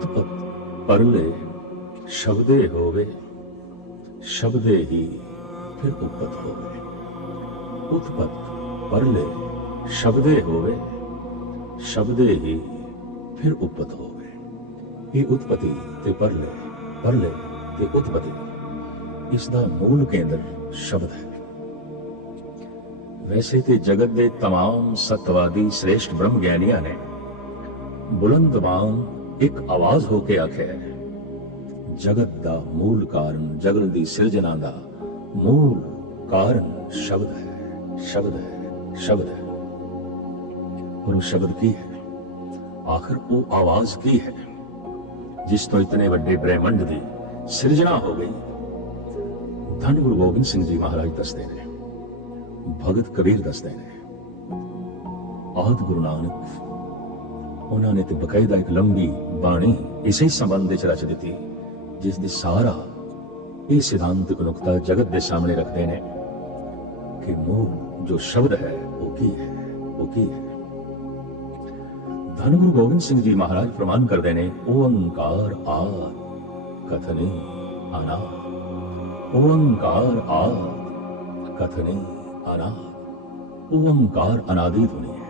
उत्पत परले शब्दे होवे, शब्दे ही फिर उपत होवे। उत्पत परले शब्दे होवे, शब्दे ही फिर उपत होवे। ये उत्पत्ति ते परले, परले ते उत्पत्ति इसका मूल केंद्र शब्द है। वैसे ते जगत दे तमाम सत्यवादी श्रेष्ठ ब्रह्म ज्ञानियां ने बुलंद बांग एक आवाज होके आखे है, जगत दा मूल कारण, जगत दी सिरजना दा मूल कारण शब्द है, शब्द है, शब्द है। और वो शब्द की है, आखिर वो आवाज की है जिस तो इतने बड़े ब्रह्मंड दी सिरजना हो गई। धन गुरु गोबिंद सिंह जी महाराज दसते ने, भगत कबीर दसते ने, आदि गुरु नानक उन्होंने तो बकायदा एक लंबी बाणी इसे संबंध रच दी जिस दी सारा ये सिद्धांतक नुकता जगत के सामने रखते हैं कि मूल जो शब्द है वो की है, वो की है। धन गुरु गोबिंद सिंह जी महाराज प्रमाण करते हैं, ओंकार आद कथने अनाद, ओंकार आद कथने अनाद। ओंकार अनादि ध्वनि है,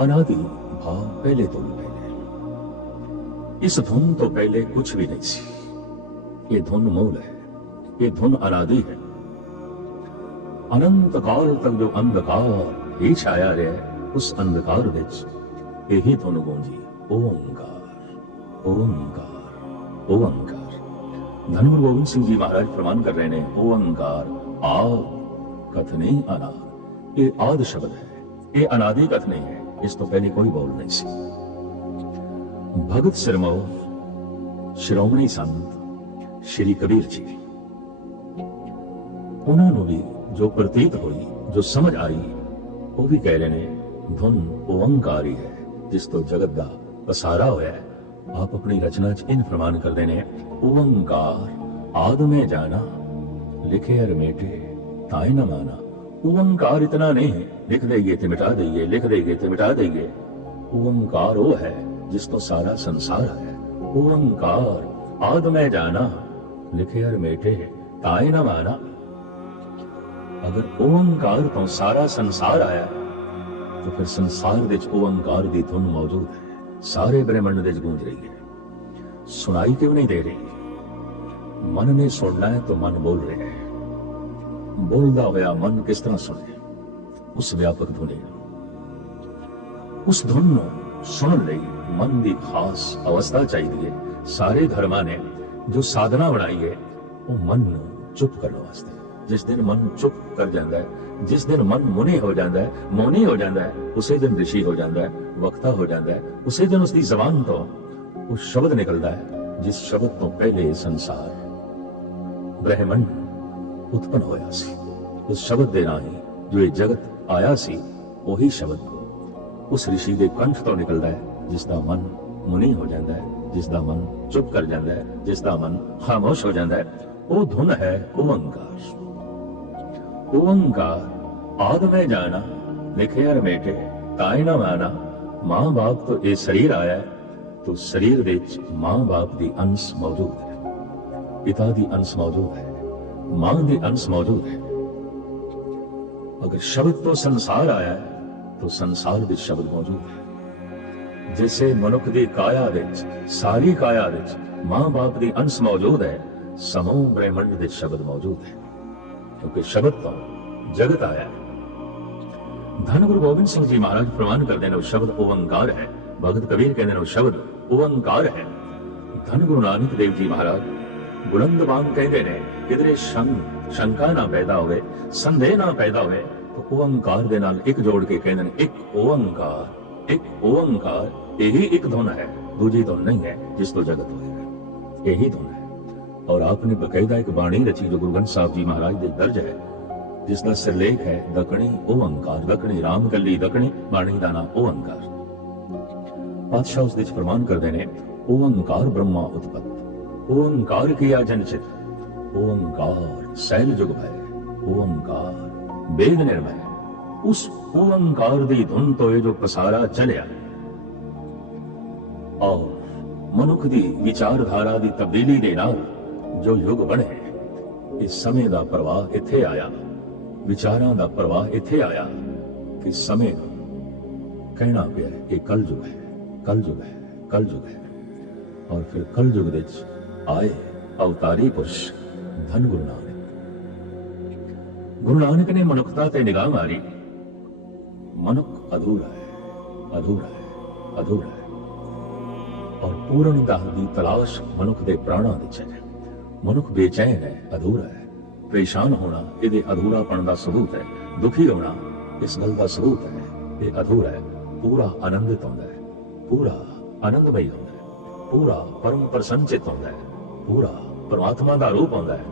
अनादि भाव पहले तो भी पहले। इस धुन तो पहले कुछ भी नहीं सी। ये धुन मूल है, ये धुन अनादि है। अनंत काल तक जो अंधकार ही छाया रहा, उस अंधकार विच यही धुन गूंजी, ओंकार ओंकार ओंकार। धन गुरु गोबिंद सिंह जी महाराज प्रमाण कर रहे हैं, ओंकार आद कथने अनाद। ये आद शब्द है, ये अनादि कथ नहीं है, इस तो पहले कोई बोल नहीं सी। भगत सिरमौर शिरोमणि संत श्री कबीर जी, उन्होंने भी जो प्रतीत हुई, जो समझ आई, वो भी कह रहे हैं धुन ओंकार ही है जिस तो जगत का पसारा होया है। आप अपनी रचना च इन प्रमाण कर देने, ओंकार आद में जाना, लिखे अर मेटे ताए न माना। ओंकार इतना नहीं लिख देंगे तो मिटा देंगे, लिख देंगे तो मिटा देंगे। ओंकार वो है जिस तो सारा संसार है। ओंकार आद में जाना, लिखे अर मेटे ताए न माना। अगर ओंकार तो सारा संसार आया तो फिर संसार विच ओंकार दी धुन मौजूद है, सारे ब्रह्मंड विच गूंज रही है। सुनाई क्यों नहीं दे रही? मन ने सुनना है तो मन बोल रहे हैं, बोलता होया मन किस तरह सुने उस व्यापक धुनी। उस धुन सुन लई मन की खास अवस्था चाहिए। सारे धर्मां ने जो साधना बनाई है वो मन चुप करने वास्ते। जिस दिन मन चुप कर जाता है, जिस दिन मन मुनि हो जाता है, मौनी हो जाता है, उसे दिन ऋषि हो जाता है, वक्ता हो जाता है। उसे दिन उसकी जबान तो वो शब्द निकलता है जिस शब्द तो पहले संसार ब्रह्मंड उत्पन्न होया सी। उस शब्द दे राही जो ये जगत आया सी, वही शब्द उस ऋषि के कंठ तो निकलता है जिसका मन मुनि हो जाता है, जिसका मन चुप कर जाता है, जिसका मन खामोश हो जाता है। वो धुन है ओंकार। ओंकार आद में जाना, लिखे अर मेटे ताए न माना। मां बाप तो ये शरीर आया है तो शरीर विच मां बाप दी अंश मौजूद है, पिता दी अंश मौजूद है, मां दी अंश मौजूद है। अगर शब्द तो संसार आया है तो संसार विच शब्द मौजूद है। जैसे मनुख दी काया विच, सारी काया विच मां बाप दी अंश मौजूद है, समूह ब्रह्मंड विच शब्द मौजूद है, क्योंकि शब्द तो जगत आया है। धन गुरु गोबिंद सिंह जी महाराज प्रमाण करते हैं शब्द ओंकार है। भगत कबीर कहते हैं शब्द ओंकार है। धन गुरु नानक देव जी महाराज बुलंद बांग कहते हैं, किधरे शंका ना पैदा होवे, संदेह ना पैदा होवे, तो ओंकार दे नाल एक जोड़ के कहते हैं एक ओंकार, एक ओंकार। यही एक धुन है, दूजी धुन नहीं है जिस तो जगत होएगा, यही धुन है। और आपने बकायदा एक बाणी रची जो गुरु ग्रंथ साहब जी महाराज दे दर्ज है, जिसका सिरलेख है दकणी ओंकार, दकणी राम कली दकणी बाणी दा नाम ओंकार। पातशाह उस प्रमाण करते हैं, ओंकार ब्रह्मा उत्पत्त, ओंकार किया जनचित, ओंकार सैल जुग भय, ओंकार वेद निर्भय। उस ओंकार दी धुन तो ये जो पसारा चलिया और ਮਨੁੱਖ ਦੀ ਵਿਚਾਰਧਾਰਾ ਦੀ ਤਬਦੀਲੀ ਦੇ ਨਾਲ ਜੋ ਯੁੱਗ ਬਣੇ, ਇਸ ਸਮੇਂ ਦਾ ਪ੍ਰਵਾਹ ਇੱਥੇ ਆਇਆ, ਵਿਚਾਰਾਂ ਦਾ ਪ੍ਰਵਾਹ ਇੱਥੇ ਆਇਆ ਕਿ ਸਮੇਂ ਨੂੰ ਕਹਿਣਾ ਪਿਆ ਇਹ ਕਲਯੁਗ ਹੈ, ਕਲਯੁਗ ਹੈ, ਕਲਯੁਗ ਹੈ। ਔਰ ਫਿਰ ਕਲਯੁਗ ਦੇ ਵਿੱਚ ਆਏ ਅਵਤਾਰੀ ਪੁਰਸ਼ ਧੰਨ ਗੁਰੂ ਨਾਨਕ। ਗੁਰੂ ਨਾਨਕ ਨੇ ਮਨੁੱਖਤਾ ਤੇ ਨਿਗਾਹ ਮਾਰੀ। ਮਨੁੱਖ ਅਧੂਰਾ ਹੈ, ਅਧੂਰਾ ਹੈ, ਅਧੂਰਾ ਹੈ। ਔਰ ਪੂਰਨਤਾ ਦੀ ਤਲਾਸ਼ ਮਨੁੱਖ ਦੇ ਪ੍ਰਾਣਾਂ ਵਿੱਚ ਹੈ। ਮਨੁੱਖ ਬੇਚੈਨ ਹੈ, ਅਧੂਰਾ ਹੈ। ਪਰੇਸ਼ਾਨ ਹੋਣਾ ਇਹਦੇ ਅਧੂਰਾਪਣ ਦਾ ਸਬੂਤ ਹੈ। ਦੁਖੀ ਹੋਣਾ ਇਸ ਗੱਲ ਦਾ ਸਬੂਤ ਹੈ ਇਹ ਅਧੂਰਾ ਹੈ। ਪੂਰਾ ਆਨੰਦਿਤ ਹੁੰਦਾ ਹੈ, ਪੂਰਾ ਆਨੰਦਮਈ ਹੁੰਦਾ ਹੈ, ਪੂਰਾ ਪਰਮ ਪ੍ਰਸੰਨਚਿਤ ਹੁੰਦਾ ਹੈ, ਪੂਰਾ ਪਰਮਾਤਮਾ ਦਾ ਰੂਪ ਹੁੰਦਾ ਹੈ।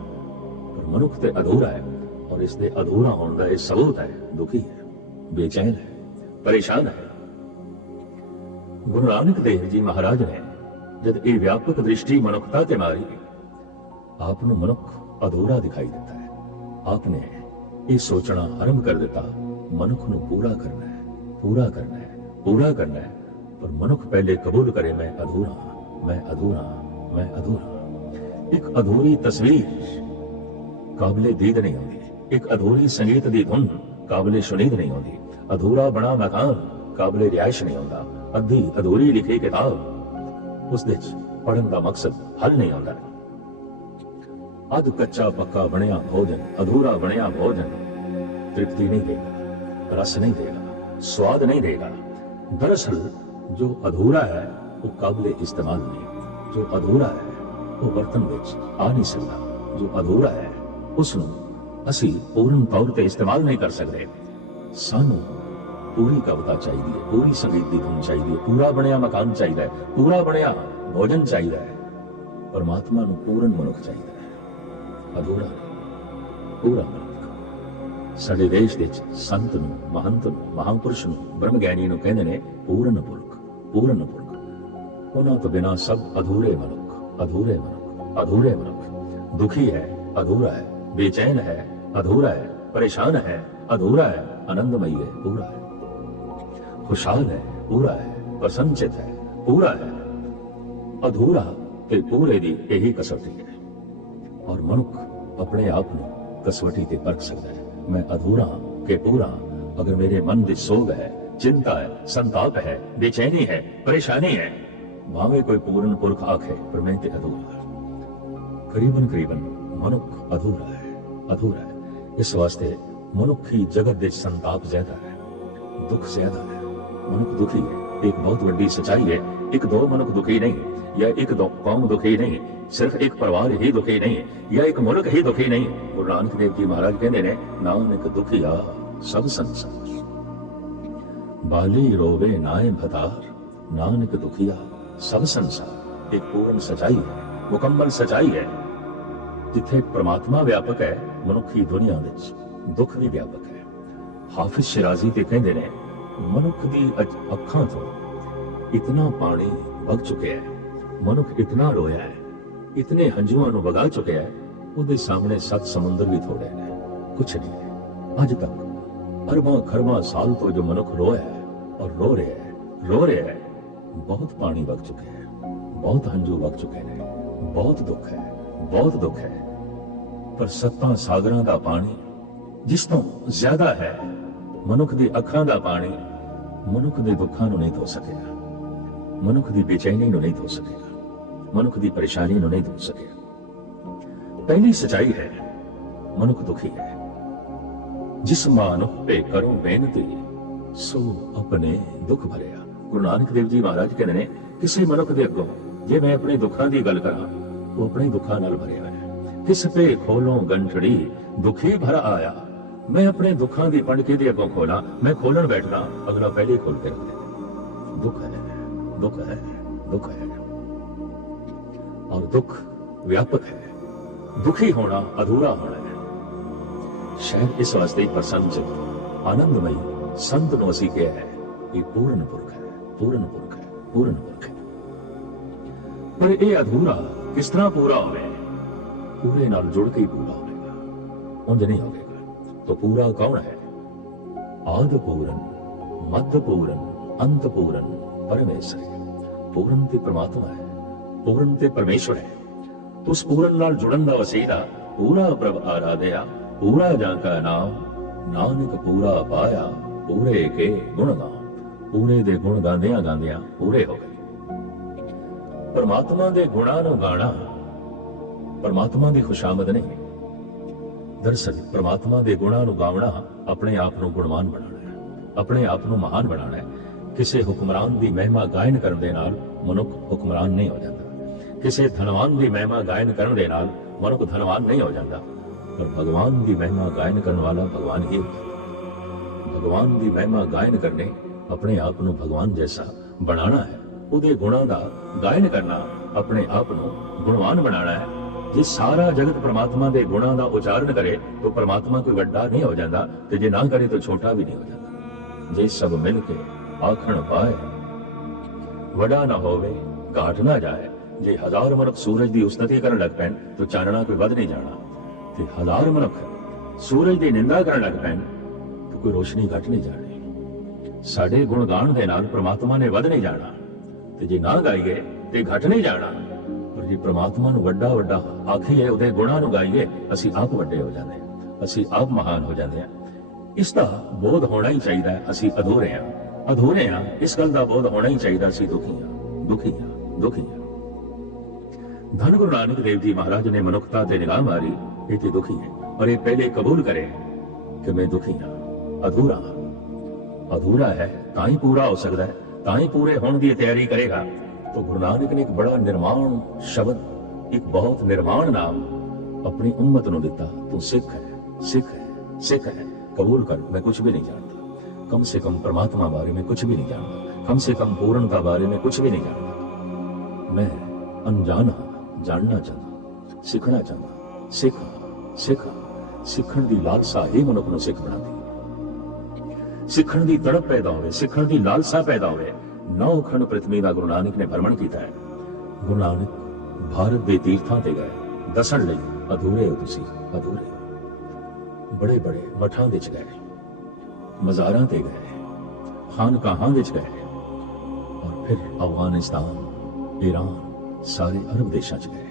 ਪਰ ਮਨੁੱਖ ਤੇ ਅਧੂਰਾ ਹੈ ਔਰ ਇਸ ਦੇ ਅਧੂਰਾ ਹੋਣ ਦਾ ਇਹ ਸਬੂਤ ਹੈ ਦੁਖੀ ਹੈ, ਬੇਚੈਨ ਹੈ, ਪਰੇਸ਼ਾਨ ਹੈ। ਗੁਰੂ ਨਾਨਕ ਦੇਵ ਜੀ ਮਹਾਰਾਜ ਨੇ ਜਦ ਇਹ ਵਿਆਪਕ ਦ੍ਰਿਸ਼ਟੀ ਮਨੁੱਖਤਾ ਤੇ ਮਾਰੀ, ਆਪ ਨੂੰ ਮਨੁੱਖ ਅਧੂਰਾ ਦਿਖਾਈ ਦਿੱਤਾ ਹੈ। ਆਪ ਨੇ ਇਹ ਸੋਚਣਾ ਆਰੰਭ ਕਰ ਦਿੱਤਾ ਮਨੁੱਖ ਨੂੰ ਪੂਰਾ ਕਰਨਾ ਹੈ, ਪੂਰਾ ਕਰਨਾ ਹੈ, ਪੂਰਾ ਕਰਨਾ ਹੈ। ਪਰ ਮਨੁੱਖ ਪਹਿਲੇ ਕਬੂਲ ਕਰੇ ਮੈਂ ਅਧੂਰਾ, ਮੈਂ ਅਧੂਰਾ, ਮੈਂ ਅਧੂਰਾ। ਇੱਕ ਅਧੂਰੀ ਤਸਵੀਰ ਕਾਬਲੇ ਦੀਦ ਨਹੀਂ ਹੁੰਦੀ, ਇੱਕ ਅਧੂਰੀ ਸੰਗੀਤ ਦੀ ਧੁਨ ਕਾਬਲੇ ਸ਼ੁਨੀਦ ਨਹੀਂ ਹੁੰਦੀ, ਅਧੂਰਾ ਬਣਾ ਮਕਾਨ ਕਾਬਲੇ ਰਿਹਾਇਸ਼ ਨਹੀਂ ਹੁੰਦਾ, ਅੱਧੀ ਅਧੂਰੀ ਲਿਖੀ ਕਿਤਾਬ ਉਸ ਦੇ ਚ ਪੜਨ ਦਾ ਮਕਸਦ ਹੱਲ ਨਹੀਂ ਹੁੰਦਾ। ਅੱਧ ਕੱਚਾ ਪੱਕਾ ਬਣਿਆ ਭੋਜਨ, ਅਧੂਰਾ ਬਣਿਆ ਭੋਜਨ ਤ੍ਰਿਪਤੀ ਨਹੀਂ ਦੇਗਾ, ਰਸ ਨਹੀਂ ਦੇਗਾ, ਸਵਾਦ ਨਹੀਂ ਦੇਗਾ। ਦਰਅਸਲ ਜੋ ਅਧੂਰਾ ਹੈ ਉਹ ਕਾਬਲੇ ਇਸਤੇਮਾਲ ਨਹੀਂ, ਜੋ ਅਧੂਰਾ ਹੈ ਉਹ ਬਰਤਨ ਵਿੱਚ ਆ ਨਹੀਂ ਸਕਦਾ, ਜੋ ਅਧੂਰਾ ਹੈ ਉਸ ਨੂੰ ਅਸੀਂ ਪੂਰਨ ਤੌਰ ਤੇ ਇਸਤੇਮਾਲ ਨਹੀਂ ਕਰ ਸਕਦੇ। ਸਾਨੂੰ ਪੂਰੀ ਕਵਿਤਾ ਚਾਹੀਦੀ ਹੈ, ਪੂਰੀ ਸੰਗੀਤ ਦੀ ਧੁਨ ਚਾਹੀਦੀ ਹੈ, ਪੂਰਾ ਬਣਿਆ ਮਕਾਨ ਚਾਹੀਦਾ ਹੈ, ਪੂਰਾ ਬਣਿਆ ਭੋਜਨ ਚਾਹੀਦਾ ਹੈ। ਪਰਮਾਤਮਾ ਨੂੰ ਪੂਰਨ ਮਨੁੱਖ ਚਾਹੀਦਾ ਹੈ, ਅਧੂਰਾ ਪੂਰਾ ਮਨੁੱਖ। ਸਾਡੇ ਦੇਸ਼ ਵਿੱਚ ਸੰਤ ਨੂੰ, ਮਹੰਤ ਨੂੰ, ਮਹਾਂਪੁਰਸ਼ ਨੂੰ, ਬ੍ਰਹਮ ਗਿਆਨੀ ਨੂੰ ਕਹਿੰਦੇ ਨੇ ਪੂਰਨ ਪੁਰਖ, ਪੂਰਨ ਪੁਰਖ। ਉਹਨਾਂ ਤੋਂ ਬਿਨਾਂ ਸਭ ਅਧੂਰੇ ਮਨੁੱਖ, ਅਧੂਰੇ ਮਨੁੱਖ, ਅਧੂਰੇ ਮਨੁੱਖ। ਦੁਖੀ ਹੈ, ਅਧੂਰਾ ਹੈ, ਬੇਚੈਨ ਹੈ, ਅਧੂਰਾ ਹੈ, ਪਰੇਸ਼ਾਨ ਹੈ, ਅਧੂਰਾ ਹੈ, ਆਨੰਦਮਈ ਹੈ, ਪੂਰਾ ਹੈ, खुशहाल है, पूरा है, प्रसन्नचित है, पूरा है। अधूरा ते पूरे दी यही कसौटी है। और मनुख अपने आप ਨੂੰ कसवटी ਤੇ ਪਰਖ ਸਕਦਾ ਹੈ। मैं अधूरा के पूरा। अगर मेरे मन ਦੀ ਸੋਗ ਹੈ, चिंता है, संताप है, बेचैनी है, परेशानी है, भावे कोई पूर्ण पुरख आखे पर मैं ते अधूरा। करीबन करीबन मनुख अधूरा है, अधूरा है। इस वास्ते मनुखी जगत ਦੇ संताप ज्यादा है, दुख ज्यादा है। मनुख दुखी है, एक बहुत बड़ी सच्चाई है। एक दो मनुख दुखी नहीं, या एक दो कौम दुखी नहीं, सिर्फ एक परिवार ही दुखी नहीं, या एक मुल्क ही दुखी नहीं। गुरु नानक देव जी महाराज कहते हैं नानक दुखिया सब संसार, बाली रोवे नाय भतार, नानक दुखिया सब संसार। एक पूर्ण सच्चाई है, मुकम्मल सच्चाई है। जिथे परमात्मा व्यापक है, मनुखी दुनिया विच दुख भी व्यापक है। हाफिज शिराजी ते कहते हैं मनुख दी अखां तो इतना पानी वग चुके है, मनुख इतना रोया है, इतने हंजुआं नूं वगा चुके है, उहदे सामने 7 समुंदर भी थोड़े ने, कुछ नहीं है। अज तक अरबां खरबां साल तो जो मनुख रोया है और रो रहा है, रो रहा है, बहुत पानी वग चुके हैं, बहुत हंजू वग चुके हैं, बहुत दुख है, बहुत दुख है। पर 7 सागरां दा पानी जिस तो ज्यादा है मनुख दी अखां दा पानी, मनुख दे दुखां नूं नहीं धो सकेगा, मनुख दी बेचैनी नूं नहीं धो सकेगा, मनुख दी परेशानी नूं नहीं धो सकेगा। पहली सच्चाई है मनुख दुखी है। जिस मानुख पे करो बेनती सो अपने दुख भरिया। गुरु नानक देव जी महाराज कहते हैं किसी मनुख दे अगों जे मैं अपने दुखां दी गल करां, वो अपने दुखां नाल भरिया है। किस पे खोलो गंठड़ी दुखी भरा आया, मैं अपने दुखों की पणके दे अगों खोला, मैं खोलन बैठना अगला पहले खोल के रख देता। दुख है, दुख है, दुख है। और दुख व्यापक है। दुखी होना अधूरा होना है। शायद इस वास्ते प्रसन्न आनंदमयी संत नूं असीं कहा है ये पूर्ण पुरख है, पूर्ण पुरख है, पूर्ण पुरख है। पर यह अधूरा किस तरह पूरा होवे? पूरे नाल जुड़ के ही पूरा होगा, उंज नहीं होगा। तो पूरा कौन है? आदि पूरन, मध्य पूरन, अंत पूरन परमेश्वर। पूरन ते परमात्मा है, पूर्ण ते परमेश्वर है। उस पूर्ण नाल जुड़न दा वसीला पूरा प्रभ आराधया, पूरा जाका नाम नानक पूरा पाया, पूरे के गुण गाओ। पूरे दे गुण गांदियां गांदियां पूरे हो गए। परमात्मा दे गुणां नूं गाना परमात्मा दी खुशामद नहीं, दरअसल परमात्मा दे गुणां नूं गावना अपने आप नूं गुणवान बनाना है, अपने आप नूं महान बनाना है। किसी हुक्मरान दी महिमा गायन करन दे नाल मनुख हुक्मरान नहीं हो जाता, किसी धनवान दी महिमा गायन करन दे नाल मनुख धनवान नहीं हो जाता, पर भगवान दी महिमा गायन करने वाला भगवान ही होता है। भगवान दी महिमा गायन करने अपने आप नूं भगवान जैसा बनाना है, उहदे गुणां दा गायन करना अपने आप नूं गुणवान बनाना है। जे सारा जगत परमात्मा दे गुणां दा उच्चारण करे तो परमात्मा कोई वड्डा नहीं हो जाता, ते जे ना करे तो छोटा भी नहीं हो जाता। जे सब मिल के आखण पाए वड़ा ना होवे घाट ना जाए। जे हजार मनुख सूरज की उस्तति करन लग पैन तो चानना कोई वध नहीं जाना, ते हजार मनुख सूरज की निंदा करन लग पैन तो कोई रोशनी घट नहीं जानी। साडे गुण गाण दे नाल परमात्मा ने वध नहीं जाना, ते जे ना गाईए ते घट नहीं जाना। पर जे परमात्मा नूं वड्डा वड्डा आखीए, उहदे गुणां नूं गाईए, असीं आप वड्डे हो जांदे हां, असीं आप महान हो जांदे हां। इसदा बोध होना ही चाहिए। असीं अधूरे हां, अधूरे हां, इस गल का बोध होना ही चाहिए। असीं दुखी हां, दुखी हां, दुखी हां। धन गुरु नानक देव जी महाराज ने मनुखता ते निगाह मारी, ये ते दुखी है, और ये पहले कबूल करे कि मैं दुखी हां, अधूरा हां। अधूरा है तां ही पूरा हो सकता है, तां ही पूरे होने की तैयारी करेगा। तो गुरु नानक ने एक बड़ा निर्माण शब्द, एक बहुत निर्माण नाम अपनी उम्मत नूं दिता। तू सिख है, सिख है, सिख है, कबूल कर। मैं कुछ भी नहीं जानता, कम से कम परमात्मा बारे में कुछ भी नहीं जानता, कम से कम पूर्णता बारे में कुछ भी नहीं जानता। मैं अनजान हां, जानना चाहता, सीखना चाहता। सिख सिख सीखण दी लालसा ही मनुख नूं सिख बनाती। सीखण दी तड़प पैदा होवे, सीखण दी लालसा पैदा होवे। 9 खंड पृथ्वी का गुरु नानक ने भ्रमण किया है। गुरु नानक भारत के तीर्थां ते गए, दसण लई अधूरे हो तुसीं, अधूरे हो। बड़े बड़े मठां विच गए, मज़ारां ते गए, खानकाहां विच गए, और फिर अफगानिस्तान, ईरान, सारे अरब देशां च गए।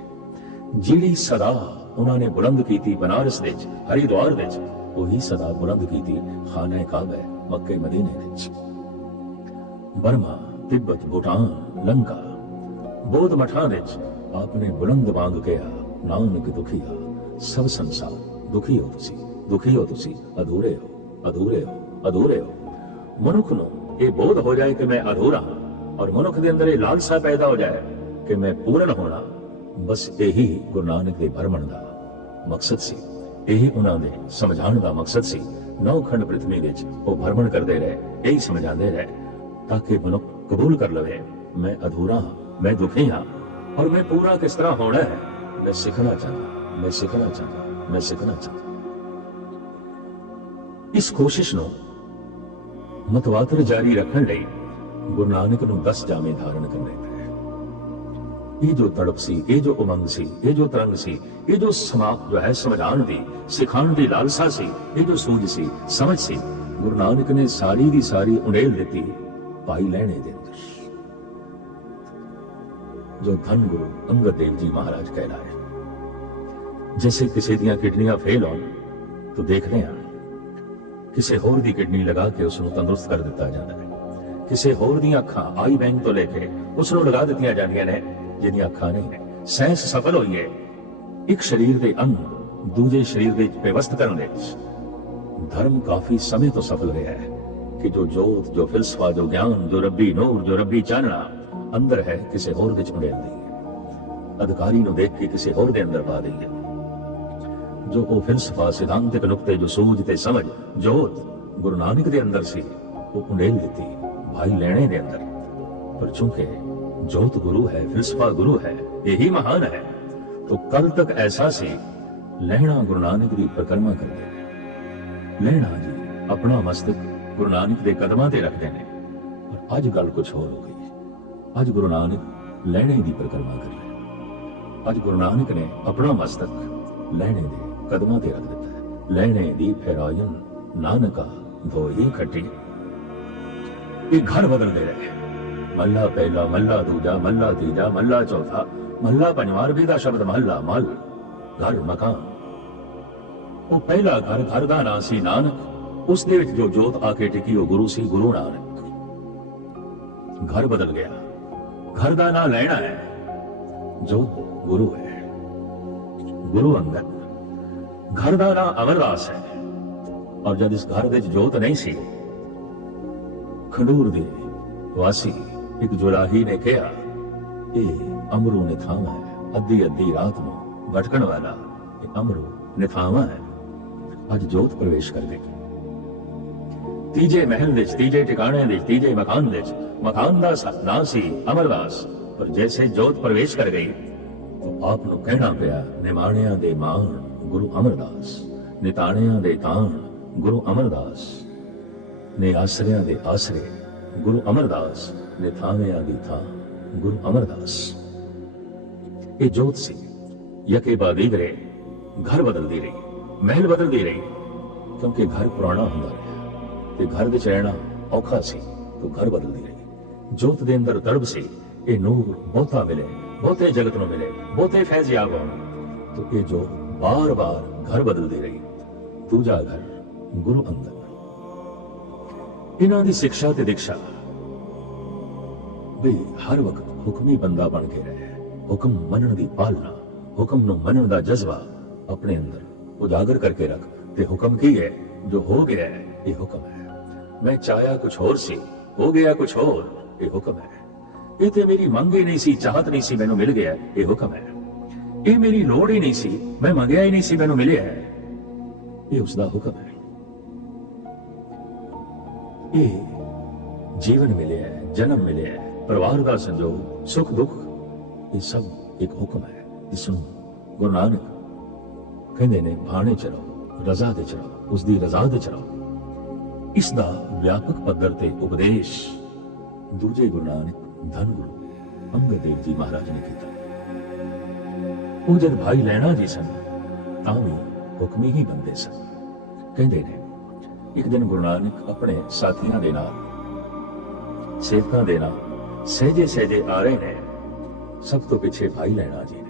जिहड़ी सदा उन्होंने बुलंद की थी बनारस विच, हरिद्वार विच, वही सदा बुलंद की थी खाना काबा मक्के मदीने विच। बर्मा, तिब्बत, भूटान, लंका, बौद्ध मठां विच आपने बुलंद वांग कहा, नानक दुखिया सब संसार दुखी हो तुसी, दुखी हो तुसी, अधूरे हो, अधूरे हो, अधूरे हो। मनुख नूं ये बोध हो जाए कि मैं अधूरा हां, और मनुख के अंदर ये लालसा पैदा हो जाए कि मैं पूर्ण होना। बस यही गुरु नानक के भ्रमण का मकसद सी, यही उन्होंने समझाने का मकसद सी। 9 खंड पृथ्वी विच वो भ्रमण करते रहे, यही समझाते रहे, ताकि मनुख कबूल कर लवे मैं अधूरा हां, मैं दुखी हां, और मैं पूरा किस तरह होना है मैं सीखना चाहता, मैं सीखना चाहता, मैं सीखना चाहता। इस कोशिश नूं मतवातर जारी रखने लई गुरु नानक नूं 10 जामे धारण करने पे। ये जो तड़प सी, ये जो उमंग सी, ये जो तरंग सी, ये जो जो है समझाण दी, सिखाण दी लालसा सी, ये जो सूझ सी, समझ सी, गुरु नानक ने सारी दी सारी उंडेल दी भाई लहणे दे अंदर, जो धन गुरु अंगद देव जी महाराज कहलाए। जैसे किसी दियां किडनियां फेल होन तो देखते हैं किसी होर दी किडनी लगा के उसनूं तंदुरुस्त कर दिता जाता है। किसी होर दी अखां आई बैंक तो लेके उसनूं लगा दित्तियां जांदियां ने जिहदियां अखां नहीं है। साइंस सफल होई है एक शरीर दे अंग दूजे शरीर दे व्यवस्थ करन दे विच। धर्म काफी समय तो सफल रहा है कि जो जोत, जो फिलसफा, जो ज्ञान, जो रब्बी नूर, जो रब्बी चानना अंदर है किसी होर विच उंडेल दईए, अधिकारी नूं देख के किसी होर दे अंदर पा दईए। जो वो फिलसफा, सिद्धांतिक नुकते, जो सूझ ते समझ, जोत गुरु नानक दे अंदर सी, वो उंडेल दी भाई लैणे दे अंदर। पर चूंकि जोत गुरु है, फिलसफा गुरु है, यही महान है, तो कल तक ऐसा सी लहणा गुरु नानक की परिक्रमा करते, लहणा जी अपना मस्तक गुरु नानक के कदमां ते रखते हैं। पर अज गल कुछ होर हो गई। अज गुरु नानक लहणे की परिक्रमा कर रहे। अज गुरु नानक ने अपना मस्तक लहणे के कदमां ते रख दिता है। लहणे दी फेरायन नानका धोई खट्टी। ये घर बदलते रहे, महला पहला, महला दूजा, महला तीजा, महला चौथा, महला पंजवां अरबी दा शब्द महला मल घर मकान। वो पहला घर घर दा नाम सी नानक, उस दे विच जो जोत आके टिकी वो गुरु सी गुरु नानक। घर बदल गया, घर दा नाम लेना है, जोत गुरु है, गुरु अंगद। घर दा नाम अमरदास है। और जब इस घर विच जोत नहीं सी, खंडूर दे वासी एक जुलाही ने कहा, ये अमरू निथावा है, अद्धी अद्धी रात में भटकण वाला ये अमरू निथावा है। अज जोत प्रवेश कर गई तीजे महल विच, तीजे ठिकाने विच, तीजे मकान विच। मकान दा नाम सी अमरदास, पर जैसे जोत प्रवेश कर गई तो आप नूं कहना पिया, निमाणियां दे मान गुरु अमरदास, निताणियां दे ताण गुरु अमरदास, ने आसरियां दे आसरे गुरु अमरदास, ने थावियां दी थां गुरु अमरदास। ये जोत सी यके बाद दीगरे घर बदलती रही, महल बदलती रही, क्योंकि घर पुराना हुंदा रहा ते घर विच रहना औखा सी, तो घर बदलती रही। जोत दे अंदर तड़प सी, ये नूर बहुता मिले, बहुते जगत नूं मिले, बहुते फैज़ याब होण, तो ये जो बार बार घर बदलती रही। दूजा घर गुरु अंगद। इन्हां दी शिक्षा ते दीक्षा भी हर वक्त हुक्मी बंदा बन के रहे, हुक्म मनण दी पालना, हुक्म नूं मनण दा जज्बा अपने अंदर उजागर करके रख। ते हुक्म की है, जो हो गया है ये हुक्म है। मैं चाहया कुछ होर सी, हो गया कुछ होर, ये हुक्म है। ये ते मेरी मंग ही नहीं सी, चाहत नहीं सी, मैनू मिल गया, ये हुक्म है। ये मेरी लोड़ ही नहीं सी, मैं मंगया ही नहीं सी, मैनू मिलिया है, ये उसका हुक्म है। ये जीवन मिले है, जन्म मिले है, परिवार का संजोग, सुख दुख, ये सब एक हुक्म है। जिसनू गुरु नानक कहते ने भाने च रहो, रजा दे च रहो, उसकी रजा दे च रहो। इसका व्यापक पद्धर ते उपदेश दूजे गुरु नानक धन गुरु अंगद देव जी महाराज ने किया। वो जब भाई लैणा जी सन तां भी हुक्मी ही बनते सन। कहते ने एक दिन गुरु नानक अपने साथियों के नाल, सेवकों के नाल सहजे सहजे आ रहे ने। सब तो पिछे भाई लैणा जी ने।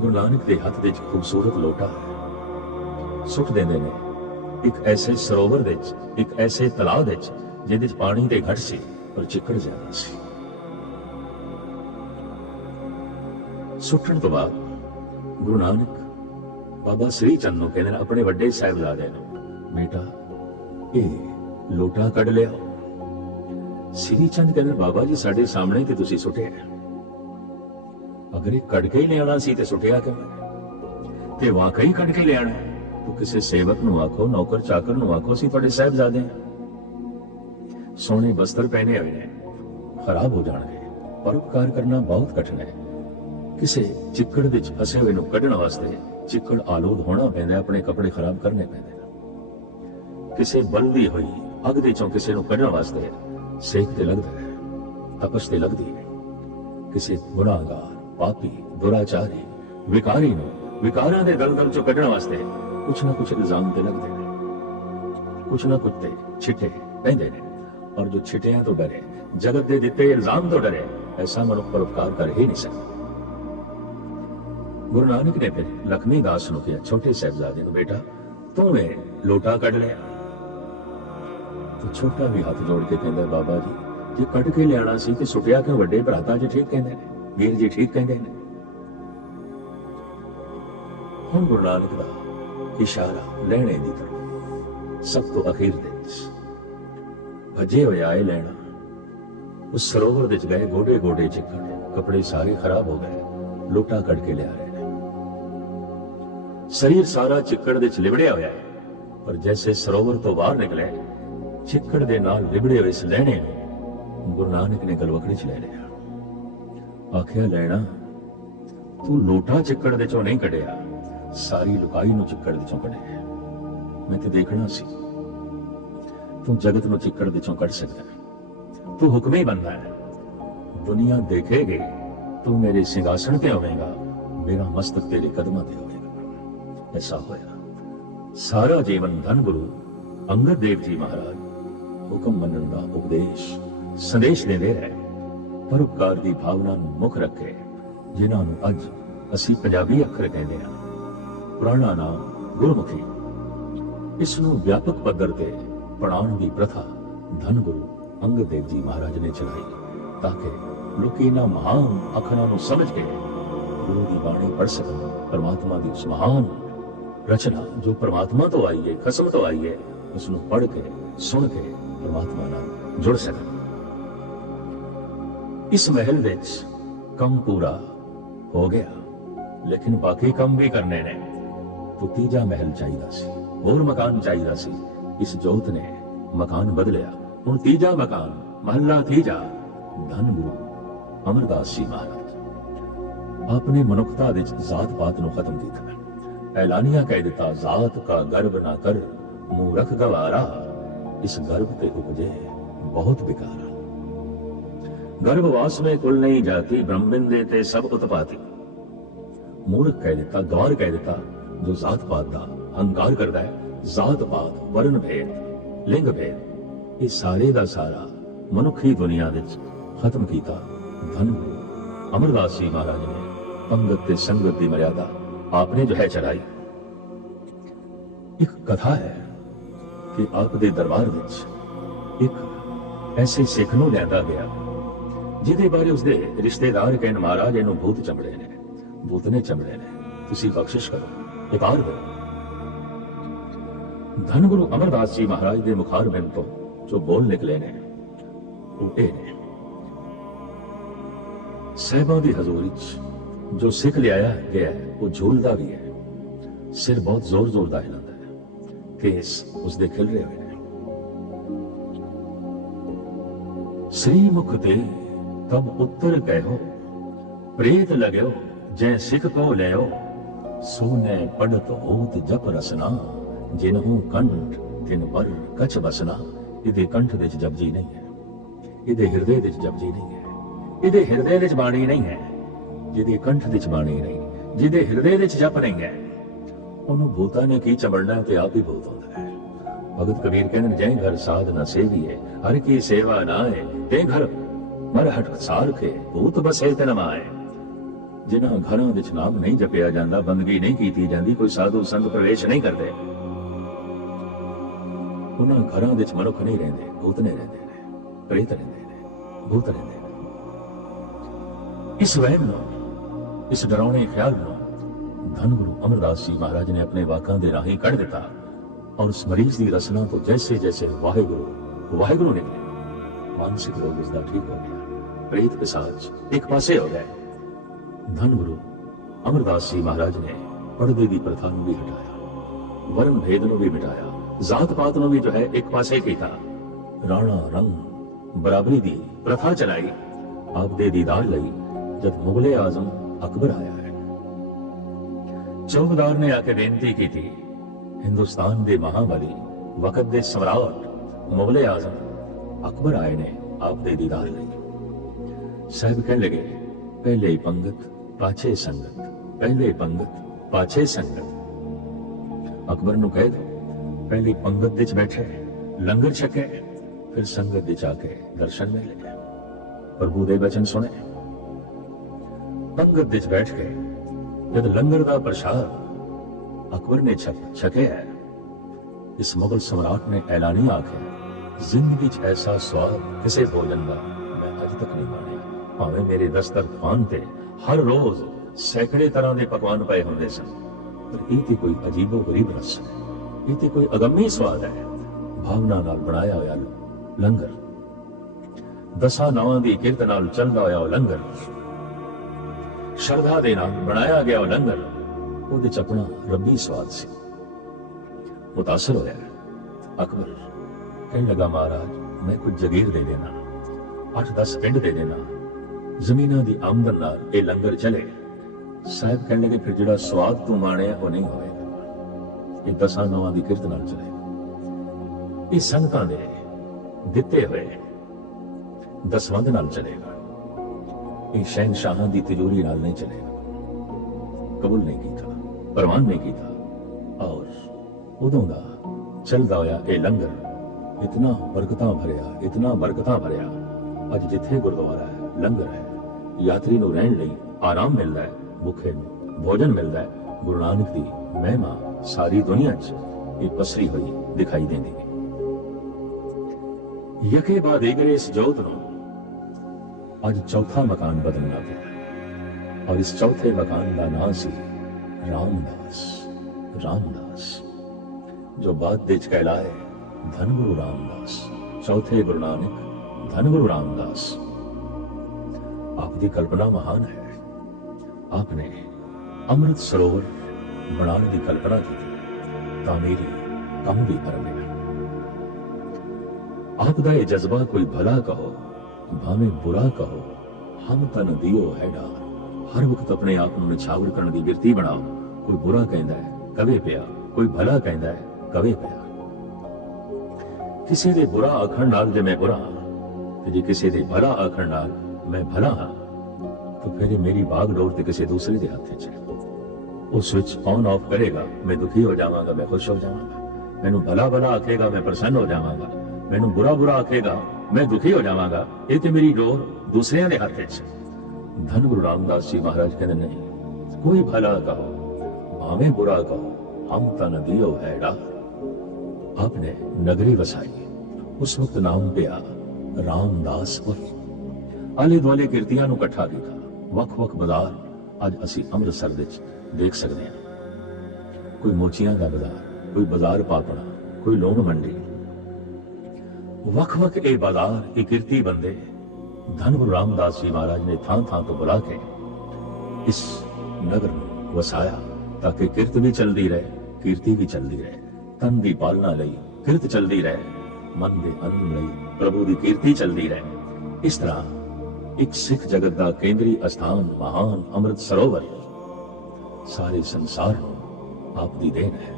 गुरु नानक के हाथ विच खूबसूरत लोटा है, सुट देंदे ने एक ऐसे सरोवर विच, एक ऐसे तलाव विच जिहदे च पानी ते घट सी पर चिक्कड़ ज्यादा सी। सुटण तो बाद गुरु नानक बाबा श्री चंद नूं कहंदे ने अपने वड्डे साहिबजादे नूं, बेटा ये लोटा कढ लिया। श्री चंद कहंदे बाबा जी साडे सामने ते तुसीं सुटिया, अगर ये कढ के ही लियाना सी ते सुटिया क्यों? ते वाकई कढ के लियाना तो किसी सेवक नूं आखो, नौकर चाकर नूं आखो, असीं तुहाडे साहिबजादे हां, सोहणे बस्तर पहने हुए ने, खराब हो जाणगे। परोपकार करना बहुत कठिन है। किसी चिक्कड़ विच फसे हुए नूं कढण वास्ते चिक्कड़ आलूद होना पैंदा, अपने कपड़े खराब करने पैंदे। किसी बलदी हुई अग दे चों किसी नूं कढण वास्ते सेक ते लगदा है, तपश ते लगदी है। किसी गुनाहगार, पापी, दुराचारी, विकारी नूं विकारां दे दलदल चों कढण वास्ते कुछ ना कुछ इल्जाम ते लगदे ने, कुछ ना कुछ ते छिट्टे पैंदे ने। और जो छिटियां तो डरे, जगत दे दिते इल्जाम तो डरे, ऐसा मनुख परोपकार कर ही नहीं सकता। गुरु नानक ने फिर लक्ष्मी दास नूं कहा, छोटे साहिबजादे नूं, बेटा तू मैं लोटा कढ लिया। तो छोटा भी हाथ जोड़ के कहंदा, बाबा जी जे कढ के लियाना सी ते सुटिया क्यों? वड्डे भराता जी ठीक कहंदे ने, वीर जी ठीक कहंदे ने। हुण गुरु नानक दा इशारा लैणे दी तरफ सब तो अखीर दे भजे हुए आए लैना। उस सरोवर विच गए, गोडे गोडे चिक्कड़, कपड़े सारे खराब हो गए, लोटा कढ के लिया रहे हैं। शरीर सारा चिक्कड़ विच लिबड़िया होया है, पर जैसे सरोवर तो बाहर निकले, चिक्कड़ दे नाल लिबड़े हुए इस लैणे नूं गुरु नानक ने गलवकड़ी च ले लिया। आखिया, लैना तू लोटा चिक्कड़ दे चों नहीं कढिया, सारी लुकाई नूं चिक्कड़ दे चों कढिया। मैं ते देखना सी तू जगत नूं चिक्कड़ दे चों कढ सकदा है, तू हुक्मी बनदा है। दुनिया देखेगी तू मेरे सिंहासन ते होवेगा, मेरा मस्तक तेरे कदमां ते होवेगा। ऐसा होया। सारा जीवन धन गुरु अंगद देव जी महाराज हुक्म मनण दा उपदेश ਸੰਦੇਸ਼ ਦਿੰਦੇ ਰਹੇ। ਪਰਉਪਕਾਰ ਦੀ ਭਾਵਨਾ ਨੂੰ ਮੁੱਖ ਰੱਖੇ, ਜਿਨ੍ਹਾਂ ਨੂੰ ਅੱਜ ਅਸੀਂ ਪੰਜਾਬੀ ਅੱਖਰ ਕਹਿੰਦੇ ਹਾਂ। ਪੁਰਾਣਾ ਨਾਮ ਗੁਰਮੁਖੀ। ਇਸ ਨੂੰ ਵਿਆਪਕ ਪੱਧਰ ਤੇ ਪੜਾਉਣ ਦੀ ਪ੍ਰਥਾ ਧੰਨ ਗੁਰੂ ਅੰਗਦ ਦੇਵ ਜੀ ਮਹਾਰਾਜ ਨੇ ਚਲਾਈ, ਤਾਂ ਕਿ ਲੋਕੀ ਇਹਨਾਂ ਮਹਾਨ ਅੱਖਰਾਂ ਨੂੰ ਸਮਝ ਕੇ ਗੁਰੂ ਦੀ ਬਾਣੀ ਪੜ੍ਹ ਸਕਣ। ਪਰਮਾਤਮਾ ਦੀ ਉਸ ਮਹਾਨ ਰਚਨਾ ਜੋ ਪਰਮਾਤਮਾ ਤੋਂ ਆਈ ਹੈ, ਖਸਮ ਤੋਂ ਆਈ ਹੈ, ਉਸ ਨੂੰ ਪੜ੍ਹ ਕੇ ਸੁਣ ਕੇ ਪਰਮਾਤਮਾ ਨਾਲ ਜੁੜ ਸਕਣ। ਇਸ ਮਹਿਲ ਵਿੱਚ ਕੰਮ ਪੂਰਾ ਹੋ ਗਿਆ, ਲੇਕਿਨ ਬਾਕੀ ਕੰਮ ਵੀ ਕਰਨੇ ਨੇ। तो तीजा महल चाहिदा सी, होर मकान चाहिदा सी। इस जोत ने मकान बदलिया, हुण तीजा मकान, महला तीजा। धन गुरु अमरदास जी महाराज आपने मनुखता विच जात पात नूं खत्म कीता। ऐलानिया कह दिता, जात का गर्व ना कर मूरख गवारा। इस गर्व ते उपजे बहुत बिकारा। गर्भवास में कुल नहीं जाती, ब्रह्मिंदे ते सब उत्पाती। मूर्ख कह दिता, गवार कह दिता जो जात पात का हंकार करता है। जात पात, वर्ण भेद, लिंग भेद, ये सारे का सारा मनुखी दुनिया विच खत्म किया। धन गुरु अमरदास जी महाराज ने पंगत ते संगत की मर्यादा आपने जो है चलाई। एक कथा है कि आपके दरबार विच एक ऐसे सिख नूं लिआंदा गया, जिहदे बारे उसके रिश्तेदार कहन, महाराज इहनूं भूत चमड़े ने, भूत ने चमड़े ने, तुसीं बख्शिश करो, इकार करो। धन गुरु अमरदास जी महाराज के मुखार बिन तो जो बोल निकले ने वो ये ने, साहिबां दी हजूरी च जो सिख लियाया गया है वो झूलदा भी है, सिर बहुत जोर जोर दा हिलांदा है, केस उसदे खिल रहे हुए ने। श्री मुख ते तब उत्तर कहो, प्रेत लगो जै सिख को लियो। सोने पढ़त होत जप रसना, जिन्हों कंठ तिन पर कछ बसना। इहदे कंठ विच जपजी नहीं है, इहदे हिरदे विच जपजी नहीं है, इहदे हिरदे विच बाणी नहीं है। जिहदे कंठ विच बाणी नहीं, जिहदे हिरदे विच जप नहीं है, उहनूं भूतां ने की चमड़ना ते आप ही भूत होंदा है। भगत कबीर कहंदे, जै घर साध न सेवीए, हर की सेवा नाए। ते घर मर हट सारखे, भूत बसे ते न माए। जिन्हां घरां विच नाम नहीं जपिया जांदा, बंदगी नहीं कीती जांदी, कोई साधु संत प्रवेश नहीं करते, उन्हां घरां विच मनुख नहीं रहिंदे, भूत ने रहिंदे ने, प्रेत रहिंदे ने, भूत रहिंदे ने। इस वहम नूं, इस डरावने ख्याल नूं धन गुरु अमरदास जी महाराज ने अपने वाकां दे राहीं कढ़ दिता, और उस मरीज की रसना तो जैसे जैसे वाहिगुरु वाहिगुरु निकले, मानसिक रोग उसका ठीक हो गया, प्रेत पिशाच एक पासे हो गए। धन गुरु अमरदास जी महाराज ने पर्दे की प्रथा नूं भी हटाया, वर्ण भेद नूं भी मिटाया, जात पात नूं भी जो है एक पासे कीता। राणा रंग बराबरी की प्रथा चलाई। आप दे दीदार लई जब मुगले आजम अकबर आया है, चौकीदार ने आके बेनती की थी, हिंदुस्तान के महाबली वक़्त के सम्राट मुगले आजम अकबर आए ने आप दे दीदार लई। साहब कहने लगे, पहले ही पंगत पाछे संगत, पहले पंगत पाछे संगत। अकबर नूं कह दो, पहले पंगत विच बैठे लंगर छके, फिर संगत विच आके दर्शन मिले, प्रभु दे वचन सुने। पंगत विच बैठ के जब लंगर का प्रसाद अकबर ने छके है, इस मुगल सम्राट ने ऐलानी आखे, जिंदगी च ऐसा स्वाद किसी भोजन का मैं अज तक नहीं माणिया। भावें मेरे दस्तरखान ते हर रोज सैकड़े तरह के पकवान पए होंदे सन, पर ये तो कोई अजीबो गरीब रस है, ये तो कोई अगम्य स्वाद है। भावना नाल बनाया होया लंगर, दसां नावां दी किरत नाल चलदा होया लंगर, श्रद्धा दे नाल बनाया गया लंगर, उहदे च अपना रब्बी स्वाद सी। मुतासर होया अकबर, कहने लगा, महाराज मैं कुछ जगीर दे देना, 8-10 पिंड दे देना, जमीना दी आमदन नाल ये लंगर चले। साहब कहने लगे, फिर जिहड़ा स्वाद तू माणिया वो नहीं होएगा, ये 10 नावां दी किरत नाल चलेगा, ये संगतां दे दिते हुए दसवंध नाल चलेगा, ये शहनशाहां दी तिजोरी नाल नहीं चलेगा। कबूल नहीं कीता, प्रवान नहीं कीता। और उदों दा चलदा होया ये लंगर इतना बरकतां भरिया, इतना बरकतां भरिया ਅੱਜ ਜਿੱਥੇ ਗੁਰਦੁਆਰਾ ਹੈ, ਲੰਗਰ ਹੈ, ਯਾਤਰੀ ਨੂੰ ਰਹਿਣ ਲਈ ਆਰਾਮ ਮਿਲਦਾ ਹੈ, ਭੁੱਖੇ ਨੂੰ ਭੋਜਨ ਮਿਲਦਾ ਹੈ, ਗੁਰੂ ਨਾਨਕ ਦੀ ਮਹਿਮਾ ਸਾਰੀ ਦੁਨੀਆ 'ਚ ਇਹ ਪਸਰੀ ਹੋਈ ਦਿਖਾਈ ਦਿੰਦੀ ਹੈ। ਯਕੇ ਬਾਅਦ ਏਕਰੇ ਇਸ ਜੋਤ ਨੂੰ ਅੱਜ ਚੌਥਾ ਮਕਾਨ ਬਦਲਣਾ ਪਿਆ ਔਰ ਇਸ ਚੌਥੇ ਮਕਾਨ ਦਾ ਨਾਮ ਸੀ ਰਾਮਦਾਸ। ਰਾਮਦਾਸ ਜੋ ਬਾਅਦ ਵਿੱਚ ਕਹਿਲਾਏ ਧੰਨ ਗੁਰੂ ਰਾਮਦਾਸ, ਚੌਥੇ ਗੁਰੂ ਨਾਨਕ, ਧੰਨ ਗੁਰੂ ਰਾਮਦਾਸ। ਆਪ ਦੀ ਕਲਪਨਾ ਮਹਾਨ ਹੈ। ਆਪਨੇ ਅੰਮ੍ਰਿਤ ਸਰੋਵਰ ਬਣਾਉਣ ਦੀ ਕਲਪਨਾ ਕੀਤੀ ਤਾਂ ਮੇਰੀ ਕੰਮ ਵੀ ਕਰ ਲਿਆ। ਆਪ ਦਾ ਇਹ ਜਜ਼ਬਾ ਕੋਈ ਭਲਾ ਕਹੋ ਭਾਵੇਂ ਬੁਰਾ ਕਹੋ, ਹਮ ਤਨ ਦਿਓ ਹੈ ਡਾਰ। ਹਰ ਵਕਤ ਆਪਣੇ ਆਪ ਨੂੰ ਨਿਛਾਵਰ ਕਰਨ ਦੀ ਬਿਰਤੀ ਬਣਾਓ। ਕੋਈ ਬੁਰਾ ਕਹਿੰਦਾ ਹੈ ਕਵੇ ਪਿਆ, ਕੋਈ ਭਲਾ ਕਹਿੰਦਾ ਹੈ ਕਵੇ ਪਿਆ। ਕਿਸੇ ਦੇ ਬੁਰਾ ਆਖਣ ਨਾਲ ਜੇ ਮੈਂ ਬੁਰਾ ਤੇ ਜੇ ਕਿਸੇ ਦੇ ਭਲਾ ਆਖਣ ਨਾਲ ਮੈਂ ਭਲਾ ਹਾਂ ਤਾਂ ਫਿਰ ਇਹ ਮੇਰੀ ਬਾਗਡੋਰ ਤੇ ਕਿਸੇ ਦੂਸਰੇ ਦੇ ਹੱਥ 'ਚ ਹੈ। ਉਹ ਸਵਿਚ ਆਨ ਆਫ ਕਰੇਗਾ, ਮੈਂ ਦੁਖੀ ਹੋ ਜਾਵਾਂਗਾ, ਮੈਂ ਖੁਸ਼ ਹੋ ਜਾਵਾਂਗਾ। ਮੈਨੂੰ ਭਲਾ ਭਲਾ ਆਖੇਗਾ, ਮੈਂ ਪ੍ਰਸੰਨ ਹੋ ਜਾਵਾਂਗਾ। ਮੈਨੂੰ ਬੁਰਾ ਬੁਰਾ ਆਖੇਗਾ, ਮੈਂ ਦੁਖੀ ਹੋ ਜਾਵਾਂਗਾ। ਇਹ ਤੇ ਮੇਰੀ ਡੋਰ ਦੂਸਰਿਆਂ ਦੇ ਹੱਥ 'ਚ। ਧੰਨ ਗੁਰੂ ਰਾਮਦਾਸ ਜੀ ਮਹਾਰਾਜ ਕਹਿੰਦੇ ਨਹੀਂ, ਕੋਈ ਭਲਾ ਕਹੋ ਭਾਵੇਂ ਬੁਰਾ ਕਹੋ, ਹਮ ਤਾਂ ਨਦੀਓ ਹੈ ਡਾ। ਆਪਨੇ ਨਗਰੀ ਵਸਾਈ, ਉਸ ਵਕਤ ਨਾਮ ਪਿਆ ਰਾਮਦਾਸਪੁਰ। ਆਲੇ ਦੁਆਲੇ ਕਿਰਤੀਆਂ ਨੂੰ ਇਕੱਠਾ ਕੀਤਾ, ਵੱਖ-ਵੱਖ ਬਾਜ਼ਾਰ ਅੱਜ ਅਸੀਂ ਅੰਮ੍ਰਿਤਸਰ ਵਿੱਚ ਦੇਖ ਸਕਦੇ ਹਾਂ। ਕੋਈ ਮੋਚੀਆਂ ਦਾ ਬਾਜ਼ਾਰ, ਕੋਈ ਬਾਜ਼ਾਰ ਪਾਪੜਾ, ਕੋਈ ਲੋਨ ਮੰਡੀ। ਵੱਖ-ਵੱਖ ਇਹ ਬਾਜ਼ਾਰ, ਇਹ ਕਿਰਤੀ ਬੰਦੇ ਧੰਨ ਗੁਰੂ ਰਾਮਦਾਸ ਜੀ ਮਹਾਰਾਜ ਨੇ ਥਾਂ ਥਾਂ ਤੋਂ ਬੁਲਾ ਕੇ ਇਸ ਨਗਰ ਨੂੰ ਵਸਾਇਆ ਤਾਂ ਕਿ ਕਿਰਤ ਵੀ ਚੱਲਦੀ ਰਹੇ, ਕੀਰਤੀ ਵੀ ਚੱਲਦੀ ਰਹੇ। ਤਨ ਦੀ ਪਾਲਣਾ ਲਈ ਕਿਰਤ ਚੱਲਦੀ ਰਹੇ, ਮਨ ਦੇ ਆਨੰਦ ਲਈ ਪ੍ਰਭੂ ਦੀ ਕੀਰਤੀ ਚੱਲਦੀ ਰਹੇ। ਇਸ ਤਰ੍ਹਾਂ ਇੱਕ ਸਿੱਖ ਜਗਤ ਦਾ ਕੇਂਦਰੀ ਅਸਥਾਨ ਮਹਾਨ ਅੰਮ੍ਰਿਤ ਸਰੋਵਰ ਸਾਰੇ ਸੰਸਾਰ ਨੂੰ ਆਪ ਦੀ ਦੇਣ ਹੈ,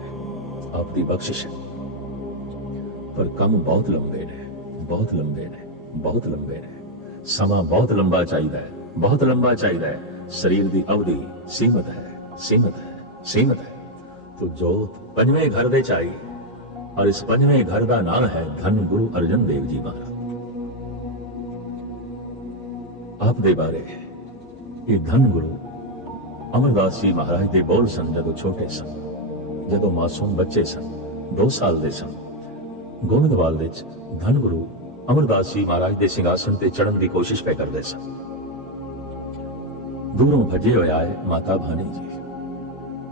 ਆਪ ਦੀ ਬਖਸ਼ਿਸ਼ ਹੈ। ਪਰ ਕੰਮ ਬਹੁਤ ਲੰਬੇ ਨੇ, ਬਹੁਤ ਲੰਬੇ ਨੇ, ਬਹੁਤ ਲੰਬੇ ਨੇ। ਸਮਾਂ ਬਹੁਤ ਲੰਬਾ ਚਾਹੀਦਾ ਹੈ, ਬਹੁਤ ਲੰਬਾ ਚਾਹੀਦਾ ਹੈ। ਸਰੀਰ ਦੀ ਅਵਧੀ ਸੀਮਤ ਹੈ, ਸੀਮਤ ਹੈ, ਸੀਮਤ ਹੈ। ਤੋ ਜੋਤ ਪੰਜਵੇਂ ਘਰ ਦੇ ਚਾਈ ਔਰ ਇਸ ਪੰਜਵੇਂ ਘਰ ਦਾ ਨਾਮ ਹੈ ਧੰਨ ਗੁਰੂ ਅਰਜਨ ਦੇਵ ਜੀ ਮਹਾਰਾਜ। ਆਪ ਦੇ ਬਾਰੇ ਇਹ ਧੰਨ ਗੁਰੂ ਅਮਰਦਾਸ ਜੀ ਮਹਾਰਾਜ ਦੇ ਬੋਲ ਸਨ ਜਦੋਂ ਛੋਟੇ ਸਨ, ਜਦੋਂ ਮਾਸੂਮ ਬੱਚੇ ਸਨ, 2 ਸਾਲ ਦੇ ਸਨ। ਗੋਬਿੰਦਵਾਲ ਵਿੱਚ ਧੰਨ ਗੁਰੂ ਅਮਰਦਾਸ ਜੀ ਮਹਾਰਾਜ ਦੇ ਸਿੰਘਾਸਨ ਤੇ ਚੜ੍ਹਨ ਦੀ ਕੋਸ਼ਿਸ਼ ਪੈ ਕਰਦੇ ਸਨ। ਦੂਰੋਂ ਭੱਜੇ ਹੋਏ ਆਏ ਮਾਤਾ ਭਾਨੀ ਜੀ,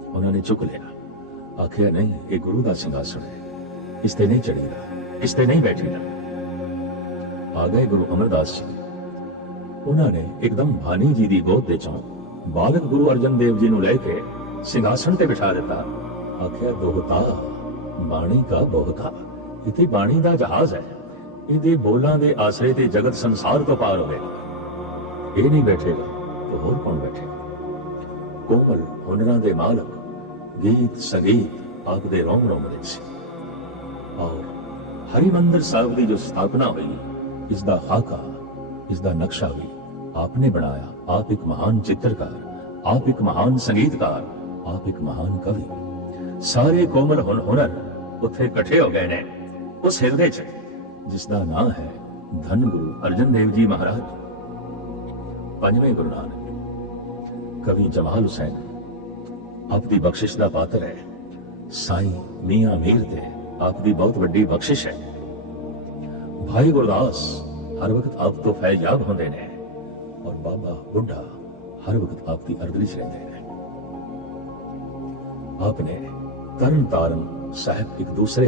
ਉਹਨਾਂ ਨੇ ਚੁੱਕ ਲਿਆ, ਆਖਿਆ ਨਹੀਂ ਇਹ ਗੁਰੂ ਦਾ ਸਿੰਘਾਸਨ ਹੈ, ਇਸ ਤੇ ਨਹੀਂ ਚੜ੍ਹੀਦਾ, ਇਸ ਤੇ ਨਹੀਂ ਬੈਠੀਦਾ। ਆ ਗਏ ਗੁਰੂ ਅਮਰਦਾਸ ਜੀ, ਉਹਨਾਂ ਨੇ ਇੱਕਦਮ ਭਾਨੀ ਜੀ ਦੀ ਗੋਦ ਦੇ ਚੋਂ ਬਾਲਕ ਗੁਰੂ ਅਰਜਨ ਦੇਵ ਜੀ ਨੂੰ ਲੈ ਕੇ ਸਿੰਘਾਸਨ ਤੇ ਬਿਠਾ ਦਿੱਤਾ। ਆਖਿਆ ਦੋਹਤਾ ਬਾਣੀ ਕਾ ਬੋਹਤਾ, ਇਥੇ ਬਾਣੀ ਦਾ ਜਹਾਜ਼ ਹੈ, ਇਹਦੇ ਬੋਲਾਂ ਦੇ ਆਸਰੇ ਤੇ ਜਗਤ ਸੰਸਾਰ ਤੋਂ ਪਾਰ ਹੋਵੇਗਾ। ਇਹ ਨਹੀਂ ਬੈਠੇਗਾ ਤਾਂ ਹੋਰ ਕੌਣ ਬੈਠੇਗਾ? ਕੋਮਲ ਹੁਨਰਾਂ ਦੇ ਮਾਲਕ, ਗੀਤ ਸੰਗੀਤ ਆਪ ਦੇ ਰੋਮ ਰੋਮ ਵਿੱਚ ਸੀ। ਔਰ ਹਰਿਮੰਦਰ ਸਾਹਿਬ ਦੀ ਜੋ ਸਥਾਪਨਾ ਹੋਈ, ਇਸ ਦਾ ਖਾਕਾ, ਇਸ ਦਾ ਨਕਸ਼ਾ ਵੀ आपने बनाया। आप एक महान चित्रकार, आप एक महान संगीतकार, आप एक महान कवि। सारे कोमल हुनर उत्थे इकट्ठे हो गए ने उस हिरदे च जिसदा नाम है धन गुरु अर्जन देव जी महाराज। पंजवें गुरु नानक कवि जमाल हुसैन आपकी बख्शिश का पात्र है। साईं मियां मीर दे आपकी बहुत बड़ी बख्शिश है। भाई गुरदास हर वक्त आप तो फैजाब होंदे ने और बाबा बुढ़ा हर वक्त आपकी अरदली च रहते हैं। आपने तरन तारन साहब एक दूसरे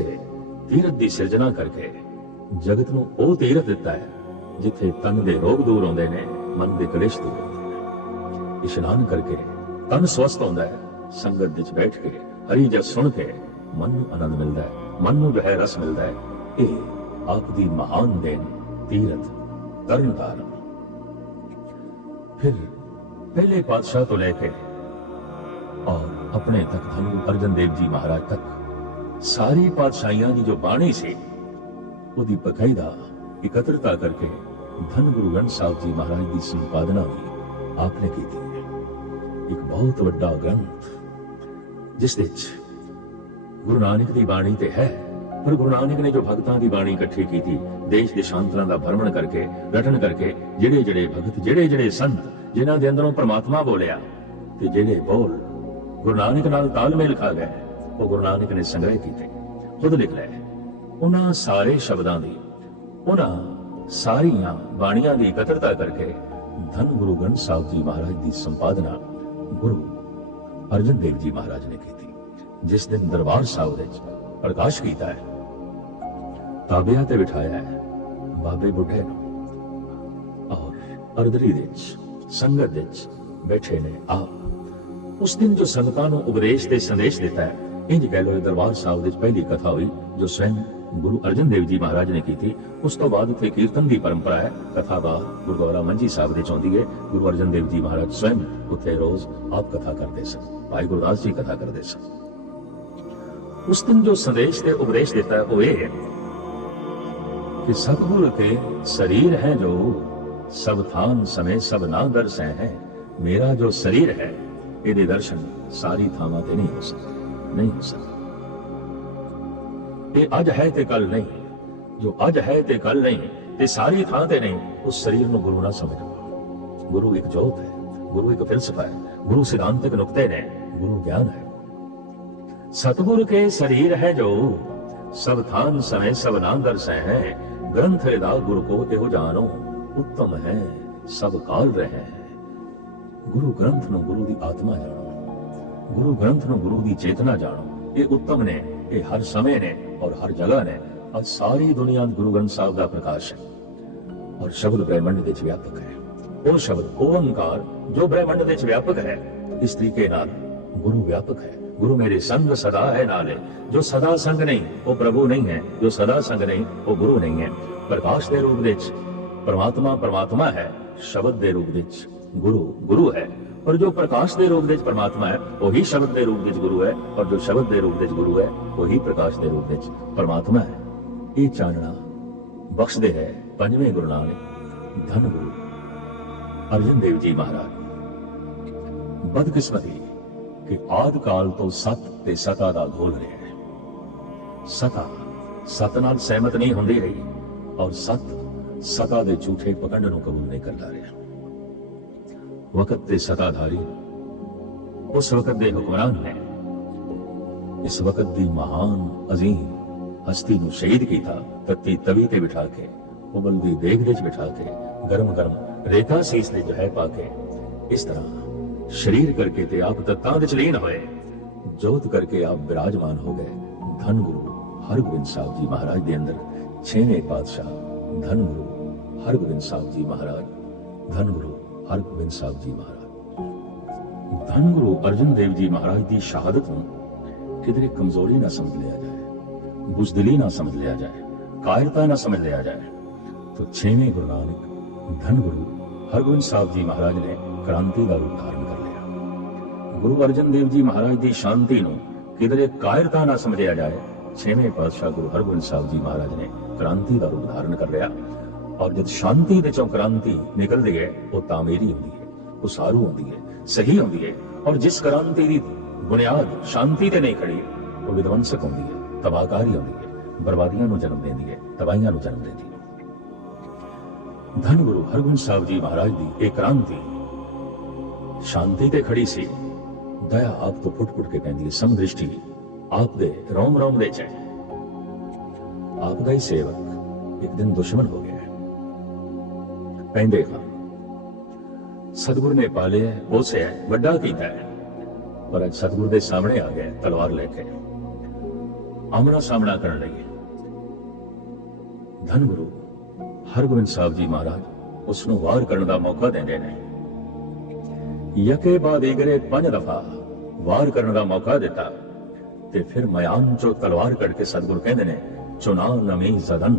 तीरथ की सिरजना करके जगत नूं ओह तीरथ दिता है जिथे तन दे रोग दूर होंदे ने, मन दे कलेश दूर होंदे ने। इशनान करके तन स्वस्थ होंदा है, संगत विच बैठ के हरि जस सुन के मन नूं आनंद मिलता है, मन नूं जो है रस मिलता है। यह आपकी महान देन तीरथ तरन तारन। फिर पहले पातशाह तो लेके और अपने तक धन गुरु अर्जन देव जी महाराज तक सारी पातशाहियां की जो बाणी से उदी बकायदा इकत्रता करके धन गुरु ग्रंथ साहब जी महाराज की संपादना भी आपने की थी। एक बहुत बड़ा ग्रंथ जिस गुरु नानक की बाणी ते है, पर गुरु नानक ने जो भगतां की बाणी इकट्ठी की थी देश देशांतरां दा भ्रमण करके रटन करके ਜਿਹੜੇ ਜਿਹੜੇ भगत ਜਿਹੜੇ ਜਿਹੜੇ संत जिन्हां दे अंदरों परमात्मा बोलिया ते ਜਿਹੜੇ बोल गुरु नानक नाल तालमेल खा गए, वो गुरु नानक ने संग्रह कीते, खुद लिख लए। उन्हां सारे शब्दां दी उन्हां सारियां बाणियां दी इकत्रता करके धन गुरु ग्रंथ साहिब जी महाराज की संपादना गुरु अर्जन देव जी महाराज ने की थी, जिस दिन दरबार साहिब विच प्रकाश किया है, ताबिया ते बिठाया है बाबे बुढ़े नूं और अरदरी विच संगत विच बैठे ने आप। उस दिन जो संगतां नूं उपदेश ते संदेश दिता है, इंज कह लो दरबार साहिब विच पहली कथा हुई जो स्वयं गुरु अर्जन देव जी महाराज ने की थी। उस तो बाद उत्थे कीर्तन की परंपरा है, कथा बार गुरुद्वारा मंजी साहिब दे चौंदी है। गुरु अर्जन देव जी महाराज स्वयं उत्थे रोज आप कथा करते सन, भाई गुरदास जी कथा करते सन। उस दिन जो संदेश ते उपदेश देता है वो ये है कि सतगुरु के शरीर है जो सब थान समय सब ना दर्श है। मेरा जो शरीर है ये दर्शन सारी थावां ते नहीं हो सकते, नहीं हो सकते। ये अज है ते कल नहीं, जो अज है ते कल नहीं ते सारी थां ते नहीं, उस शरीर नूं गुरु ना समझो। गुरु एक जोत है, गुरु एक फिलसफा है, गुरु सिद्धांतिक नुक्ते ने, गुरु ज्ञान है। सतगुरु के शरीर है जो सब थान समय सब नाम दर्श है। ग्रंथ हृदा गुरु को एहो जानो उत्तम है सब काल रहे। गुरु ग्रंथ नु गुरु दी आत्मा जानो, गुरु ग्रंथ नु गुरु दी चेतना जानो। ये उत्तम ने, ये हर समय ने और हर जगह ने। आज सारी दुनिया गुरु ग्रंथ साहिब का प्रकाश है और शब्द ब्रह्मंड विच व्यापक है। वो शब्द ओंकार जो ब्रह्मंड विच व्यापक है, इस तरीके नाल गुरु व्यापक है। गुरु मेरे संग सदा है नाले। जो सदा संग नहीं वो प्रभु नहीं है, जो सदा संग नहीं वो गुरु नहीं है। प्रकाश के रूप विच परमात्मा परमात्मा है, शब्द के रूप विच गुरु गुरु है। और जो प्रकाश के रूप विच परमात्मा है वही शब्द के रूप विच गुरु है, और जो शब्द के रूप विच गुरु है वही प्रकाश के रूप विच परमात्मा है। ये चानना बख्शदे है पंजवें गुरु नानक धन गुरु अर्जन देव जी महाराज। बदकिस्मती कि आदि काल तो सत ते सता दा घोल रहा है। सता सत नाल सहमत नहीं होंदी रही और सत सता दे झूठे पकड़ नूं कबूल नहीं करता रहा। वक्त दे सताधारी उस वक्त दे हुक्मरान ने इस वक्त दी महान अजीम हस्ती नूं शहीद कीता। तत्ती तवी ते बिठा के, उबलदी देग विच बिठा के, गरम गरम रेता सीस दे जहर पा के, इस तरह शरीर करके ते आप तत्तां विच लीन होए, जोत करके आप विराजमान हो गए। धन गुरु हरगोबिंद साहिब जी महाराज के अंदर छेवें पातशाह धन गुरु हरगोबिंद साहिब जी महाराज, धन गुरु हरगोबिंद साहिब जी महाराज। धन गुरु अर्जन देव जी महाराज की शहादत नूं किधरे कमजोरी ना समझ लिया जाए, बुजदिली ना समझ लिया जाए, कायरता ना समझ लिया जाए। तो छेवें गुरु नानक धन गुरु हरगोबिंद साहिब जी महाराज ने क्रांति का रूप धारण कर लिया। गुरु अर्जन देव जी महाराज की शांति नूं किधरे कायरता ना समझिया जाए, छेवें पातशाह गुरु हरगोबिंद साहिब जी महाराज ने क्रांति का रूप धारण कर लिया। और जब शांति विचों क्रांति निकलती है वो तामीरी होती है, उसारू होती है, सही होती है। और जिस क्रांति की बुनियाद शांति ते नहीं खड़ी वो विध्वंसक होती है, तबाहकारी होती है, बर्बादियां नूं जन्म देती है, तबाहियां नूं जन्म देती है। धन गुरु हरगोबिंद साहिब जी महाराज की एक क्रांति शांति ते खड़ी सी। दया आप तो फुट फुट के पैंदी है, समदृष्टि आप दे रोम रोम दे च। आपका ही सेवक एक दिन दुश्मन हो गया। पैंदे खां सतगुरु ने पाले पोसिया वड्डा कीता है, पर अज सतगुरु के सामने आ गया तलवार लेके आमना सामना करने लगे। धन गुरु हरगोबिंद साहिब जी महाराज उसनों वार करने का मौका देंदे ने। यके बाद एगरे 5 दफा वार करने का मौका दिता ते फिर मयान चो तलवार कट के सतगुरु कहते ने चुना नमी जदन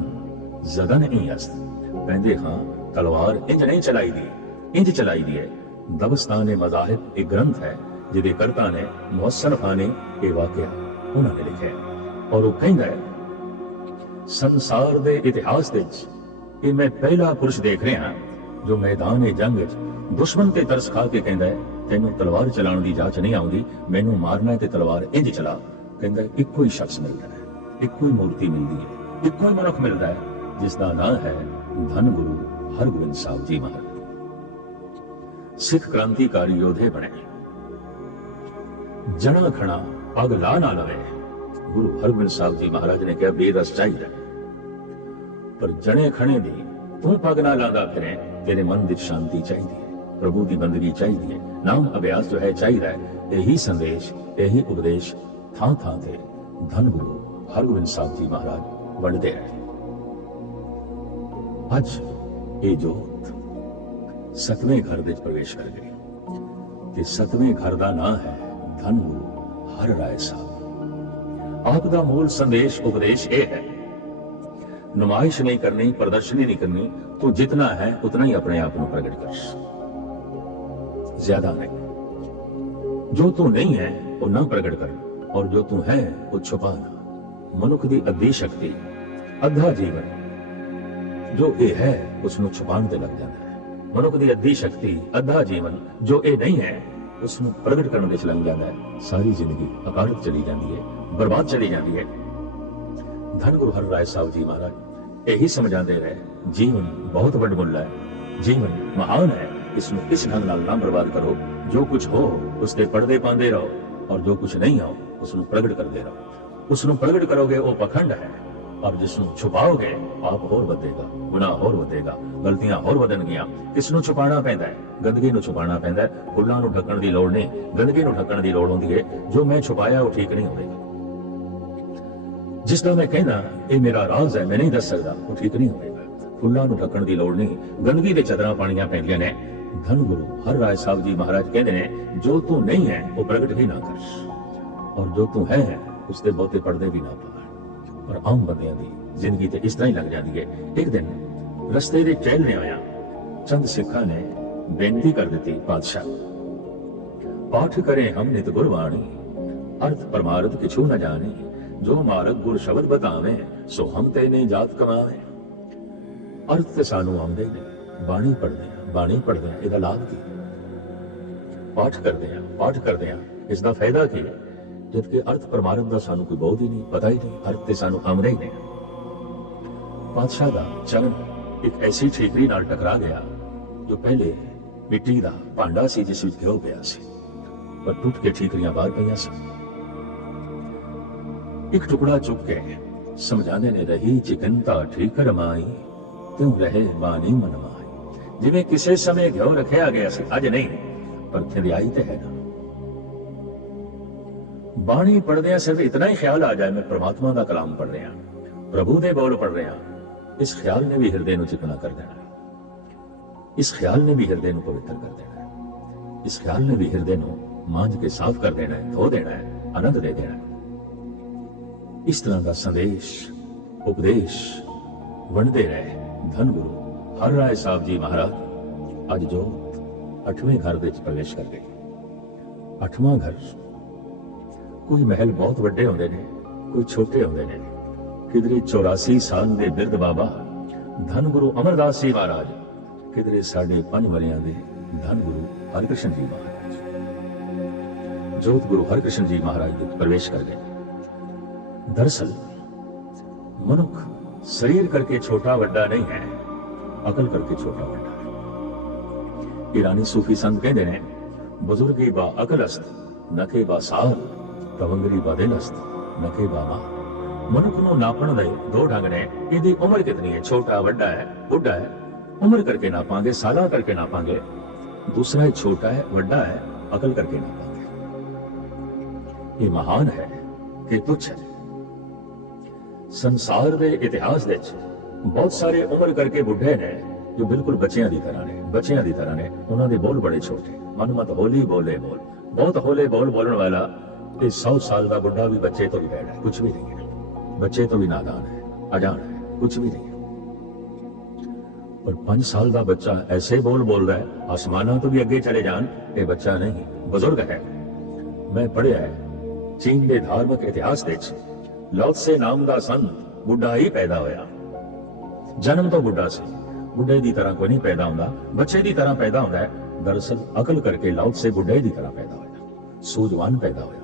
जदन ही अस्त। कहते हाँ तलवार इंज नहीं चलाई दी, इंज चलाई दी है। दबस्तान मज़ाहिब एक ग्रंथ है जिहदे करता ने मुहस्सनफा ने ये वाकया उन्होंने लिखा है। और वो कहता है संसार दे इतिहास विच ये मैं पहला पुरुष देख रहा जो मैदान जंग दुश्मन ते तरस खा के कहता है तेनों तलवार चलाने की जांच नहीं आउंदी, मैनू मारना है ते तलवार इंज चला। कहता है इक्को ही शख्स मिलता है, इक्को ही मूर्ति मिलती है, इक्को ही मनुख मिलता है जिसका नाम है धन गुरु हरगोबिंद साहब जी महाराज। सिख क्रांतिकारी योधे बने, जना खना पग ला ना लवे। गुरु हरगोबिंद साहब जी महाराज ने कहा बेरस चाहिए, पर जने खने दी तू पग ना लादा फिरे, तेरे मन दी शांति चाहिए, प्रभु की बंदगी चाहिए, नाम अभ्यास जो है चाहिए। यही संदेश, यही उपदेश थां थां थे धन गुरु हरगोबिंद साहब जी महाराज वंडते रहे। अज ये जोत 7वें घर विच प्रवेश कर गई ते 7वें घर का नाम है धन गुरु हर राय साहब। आपका मूल संदेश उपदेश ये है, नुमाइश नहीं करनी, प्रदर्शनी नहीं करनी, तो जितना है उतना ही अपने आप को प्रकट कर, ज्यादा नहीं। जो तू नहीं है वो ना प्रकट कर, और जो तू है वो छुपाना। मनुख की अद्धी शक्ति, अद्धा जीवन जो ये है उसनों छुपाने ते लग जाता है। मनुख की अद्धी शक्ति, अद्धा जीवन जो ये नहीं है उसनों प्रगट करने विच लग जाता है। सारी जिंदगी अकालत चली जाती है, बर्बाद चली जाती है। धन गुरु हर राय साहब जी महाराज यही समझाते रहे, जीवन बहुत वडमुल्ला है, जीवन महान है, इसमें इस ढंग नाल ना बर्बाद करो। जो कुछ हो उसके पर्दे पांदे रहो, और जो कुछ नहीं हो उसनों प्रगट करते रहो। उसनों प्रगट करोगे वो पखंड है, और जिसनों छुपाओगे पाप होर वधेगा, गुनाह होर वधेगा, गलतियां होर वधनगियां। किसनों छुपाना पैंदा है? गंदगी नूं छुपाना पैंदा है। फुल्लां नूं ढकण दी लोड़ नहीं, गंदगी नूं ढकण दी लोड़ हुंदी है। जो मैं छुपाया वो ठीक नहीं होगा। जिसका मैं कहना ये मेरा राज है, मैं नहीं दस सकता, वो ठीक नहीं होगा। फुल्लां नूं ढकण दी लोड़ नहीं, गंदगी दे चदरां पाणियां पैंदियां ने। धन गुरु हर राय साहब जी महाराज कहते हैं, जो तू नहीं है वो प्रगट ही ना कर, और जो तू है उसके बहुते पर्दे भी ना पा। और आम बंदियां दी जिंदगी ते इस तरह ही लग जाती है। एक दिन रस्ते दे टहलने आया चंद सिखा ने बेनती कर दी, पातशाह पाठ करें हम नित गुरबाणी, अर्थ परमार्थ किछु न जाने, जो मार्ग गुर शब्द बतावे, सो हम तेने जात कमावे। अर्थ ते सानू आंदे ने, बाणी पढ़दे हैं, इहदा लाभ की? पाठ करते हैं, इसका फायदा की? जबकि अर्थ परमार्थ का सानू कोई बहुत ही नहीं, पता ही नहीं, अर्थ ते सानू आमदा ही नहीं। पातशाह का चरण एक ऐसी ठीकरी नाल टकरा गया जो पहले मिट्टी का भांडा सी जिस विच घिओ पिया सी, पर टूट के ठीकरियां बाहर पईयां सन। एक टुकड़ा चुक के समझाने ने रही चिकनता ठीकर माई, त्यों रहे मानी मन माई। जिवें किसी समय घिओ रखिया गया सी, अज नहीं, पर थिंदियाई ते है ना। बाणी पढ़दे सिर्फ इतना ही ख्याल आ जाए, मैं परमात्मा का कलाम पढ़ रहा, प्रभु दे बोल पढ़ रहा, इस ख्याल ने भी हृदय चिकना कर देना, इस ख्याल ने भी हृदय पवित्र कर देना, इस ख्याल ने भी हृदय मांझ के साफ कर देना है, धो देना है, आनंद दे देना है। इस तरह का संदेश उपदेश वंडते रहे धन गुरु हर राय साहब जी महाराज। अज जो 8वें घर विच प्रवेश कर गए। 8वां घर, कोई महल बहुत वड्डे होंदे ने, कोई छोटे होंदे ने। किधरे 84 साल के बिरध बाबा धन गुरु अमरदास जी महाराज, किधरे 5.5 वरियां दे धन गुरु हरकृष्ण जी महाराज, जोत गुरु हरकृष्ण जी महाराज दे प्रवेश कर गए। दरअसल मनुख शरीर करके छोटा वड्डा नहीं है, अकल करके छोटा वड्डा है। ईरानी सूफी संत कहते हैं, बुजुर्गी बा अकल अस्त नखे बा साल, तवंगरी बा दिल अस्त नखे बा मां। मनुख नूं नापण दे दो ढंग ने, इहदी उम्र कितनी है, छोटा वड्डा है, बुढ़ा है, उम्र करके नापांगे, साला करके नापांगे। दूसरा है छोटा है, वड्डा है, अकल करके नापांगे। ये महान है कि तुच्छ है। संसार दे इतिहास विच बहुत सारे उम्र करके बुढ़े ने जो बिल्कुल बच्चियां दी तरह ने, बच्चियां दी तरह ने। उन्हां दे बोल बड़े छोटे, मन मत होली बोले बोल, बहुत होले बोल बोलण वाला। 100 साल का बुढ़ा भी बच्चे तो भी बैठा है, कुछ भी नहीं है, बच्चे तो भी नादान है, अजान है, कुछ भी नहीं है। और 5 साल का बच्चा ऐसे बोल रहा है, आसमाना तो भी अगे चले जान, ये बच्चा नहीं, बुजुर्ग है। मैं पढ़िया है चीन के धार्मिक इतिहास विच लाओत्से नाम का संत बुढ़ा ही पैदा होया। जन्म तो बुढ़ा से, बुढ़े की तरह कोई नहीं पैदा होता, बच्चे की तरह पैदा होता है। दरअसल अकल करके लाओत्से बुढ़े की तरह पैदा होया, सूझवान पैदा होया,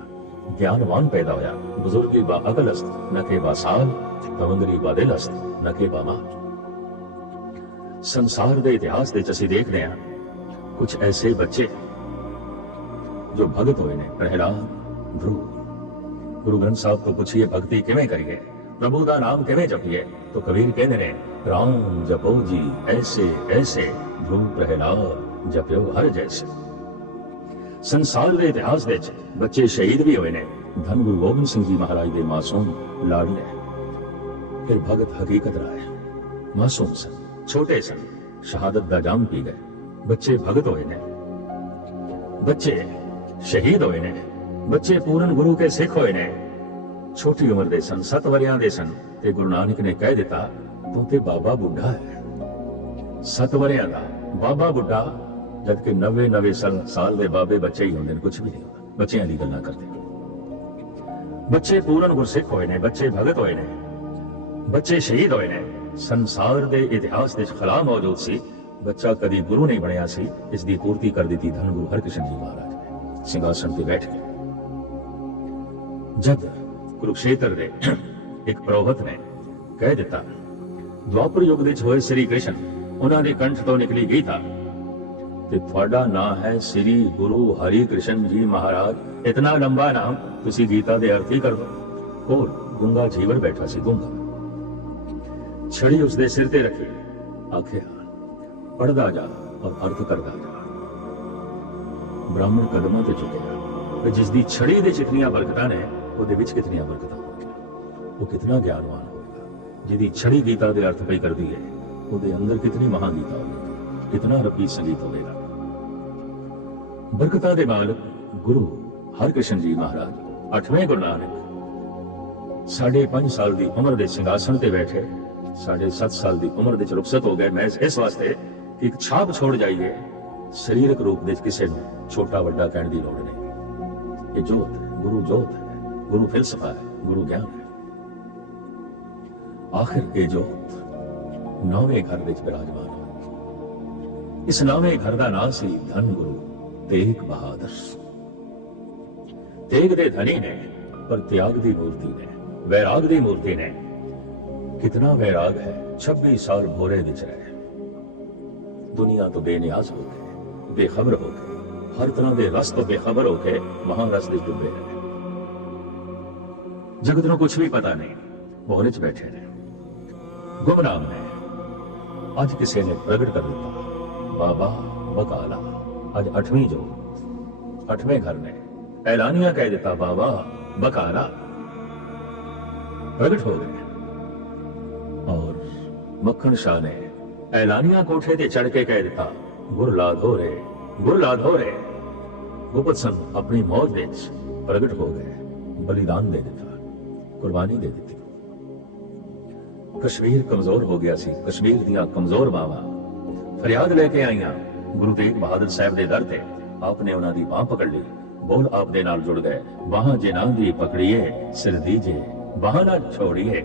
ज्ञानवान पैदा होया। बुजुर्गी बा अकल अस्त नखे बा साल, तवंगरी बा दिल अस्त नखे बा मां। संसार के इतिहास के असीं देखते हैं कुछ ऐसे बच्चे जो भगत होए ने। प्रहलाद, ध्रुव। गुरु ग्रंथ साहब तो पूछिए भक्ति किवें करिए, प्रभु का नाम किवें जपीए, तो कबीर कहते ने राम जपो जी ऐसे ऐसे, ध्रुव प्रहलाद जप्यो हर जैसे। संसार के इतिहास विच बच्चे शहीद भी होए ने। धन गुरु गोबिंद सिंह जी महाराज के मासूम लाडले फिर भगत हकीकत राय मासूम सन, छोटे सन, शहादत का जाम पी गए। बच्चे भगत होए ने, बच्चे शहीद होए ने, बच्चे पूर्ण गुरु के सिख होए ने। छोटी उम्र दे सन, 7 वरियां दे सन ते गुरु नानक ने कह दिता तू ते बाबा बुढ़ा है। 7 वरियां दा बाबा बुढ़ा, जबकि 90 साल के बाबे बच्चे ही होंगे, कुछ भी नहीं होता। बच्चों की गल्लां करते बच्चे पूर्ण गुरसिख होए ने, बच्चे भगत होए ने, बच्चे शहीद होए ने। संसार के इतिहास के खला मौजूद सी, बच्चा कभी गुरु नहीं बनया सी, इसकी पूर्ति कर दी धन गुरु हरकृष्ण जी महाराज ने सिंहासन पर बैठ के। जब कुरुक्षेत्र दे एक पुरोहित ने कह दिता द्वापर युग विच होए श्री कृष्ण उन्होंने कंठ तो निकली गीता ते तुहाडा नाम है श्री गुरु हरि कृष्ण जी महाराज। इतना लंबा नाम तुसी गीता दे अर्थ ही कर दो। कोल गूंगा जीवर बैठा सी, गूंगा छड़ी उसदे सिर ते रखी, आखिया पढ़दा जा और अर्थ करदा जा। ब्राह्मण कदमां ते झुकिया, जिसदी छड़ी दे चिकनियां बरकतां ने ਉਹਦੇ ਵਿੱਚ ਕਿਤਨੀਆਂ ਬਰਕਤਾਂ ਹੋਣਗੀਆਂ। ਉਹ ਕਿਤਨਾ ਗਿਆਨਵਾਨ ਹੋਵੇਗਾ ਜਿਹਦੀ ਛੜੀ ਗੀਤਾ ਦੇ ਅਰਥ ਪਈ ਕਰਦੀ ਹੈ। ਉਹਦੇ ਅੰਦਰ ਕਿਤਨੀ ਮਹਾਨ ਗੀਤਾ ਹੋਵੇਗੀ, ਕਿਤਨਾ ਰੱਬੀ ਸੰਗੀਤ ਹੋਵੇਗਾ। ਬਰਕਤਾਂ ਦੇ ਮਾਲਕ ਗੁਰੂ ਹਰਕ੍ਰਿਸ਼ਨ ਜੀ ਮਹਾਰਾਜ 8ਵੇਂ ਗੁਰੂ ਨਾਨਕ 5.5 ਸਾਲ ਦੀ ਉਮਰ ਦੇ ਸਿੰਘਾਸਣ ਤੇ ਬੈਠੇ, 7.5 ਸਾਲ ਦੀ ਉਮਰ ਦੇ ਚ ਰੁਖਸਤ ਹੋ ਗਏ। ਮੈਂ ਇਸ ਵਾਸਤੇ ਕਿ ਇੱਕ ਛਾਪ ਛੋੜ ਜਾਈਏ, ਸਰੀਰਕ ਰੂਪ ਦੇ ਕਿਸੇ ਨੂੰ ਛੋਟਾ ਵੱਡਾ ਕਹਿਣ ਦੀ ਲੋੜ ਨਹੀਂ। ਇਹ ਜੋਤ ਹੈ, ਗੁਰੂ ਜੋਤ ਹੈ, गुरु फिलसफा है, गुरु ज्ञान है। आखिर ये जोत 9वें घर विच विराजमान हो। इस 9वें घर का नाम सी धन गुरु तेग बहादुर। तेग दे धनी ने, पर त्याग दी मूर्ति ने, वैराग दी मूर्ति ने। कितना वैराग है। 26 साल भोरे विच रहे, दुनिया तो बेनियाज हो गए, बेखबर हो गए, हर तरह के रस तो बेखबर हो गए, महारस विच डुबे रहे। जगत को कुछ भी पता नहीं, भोरे च बैठे ने, गुमनाम ने। अज किसी ने प्रगट कर दिता बाबा बकाला। अज 8वीं जो 8वें घर ने ऐलानिया कह दिता बाबा बकाला प्रगट हो गए। और मक्खन शाह ने ऐलानिया कोठे ते चढ़ के कह दिता गुरलाद हो रहे, गुरलाद हो रहे। गुप्त सन अपनी मौत विच प्रगट हो गए, बलिदान दे दिता, कुर्बानी दे दी। कश्मीर कमजोर हो गया सी, कश्मीर दियां कमजोर मावां फरियाद लेके आईयां गुरु तेग बहादुर साहब दे दर ते। आपने उन्हां दी बांह पकड़ ली, बोल आप दे नाल जुड़ गए। बांह जिन्हां दी पकड़िए सिर दीजे, बांह ना छोड़िए,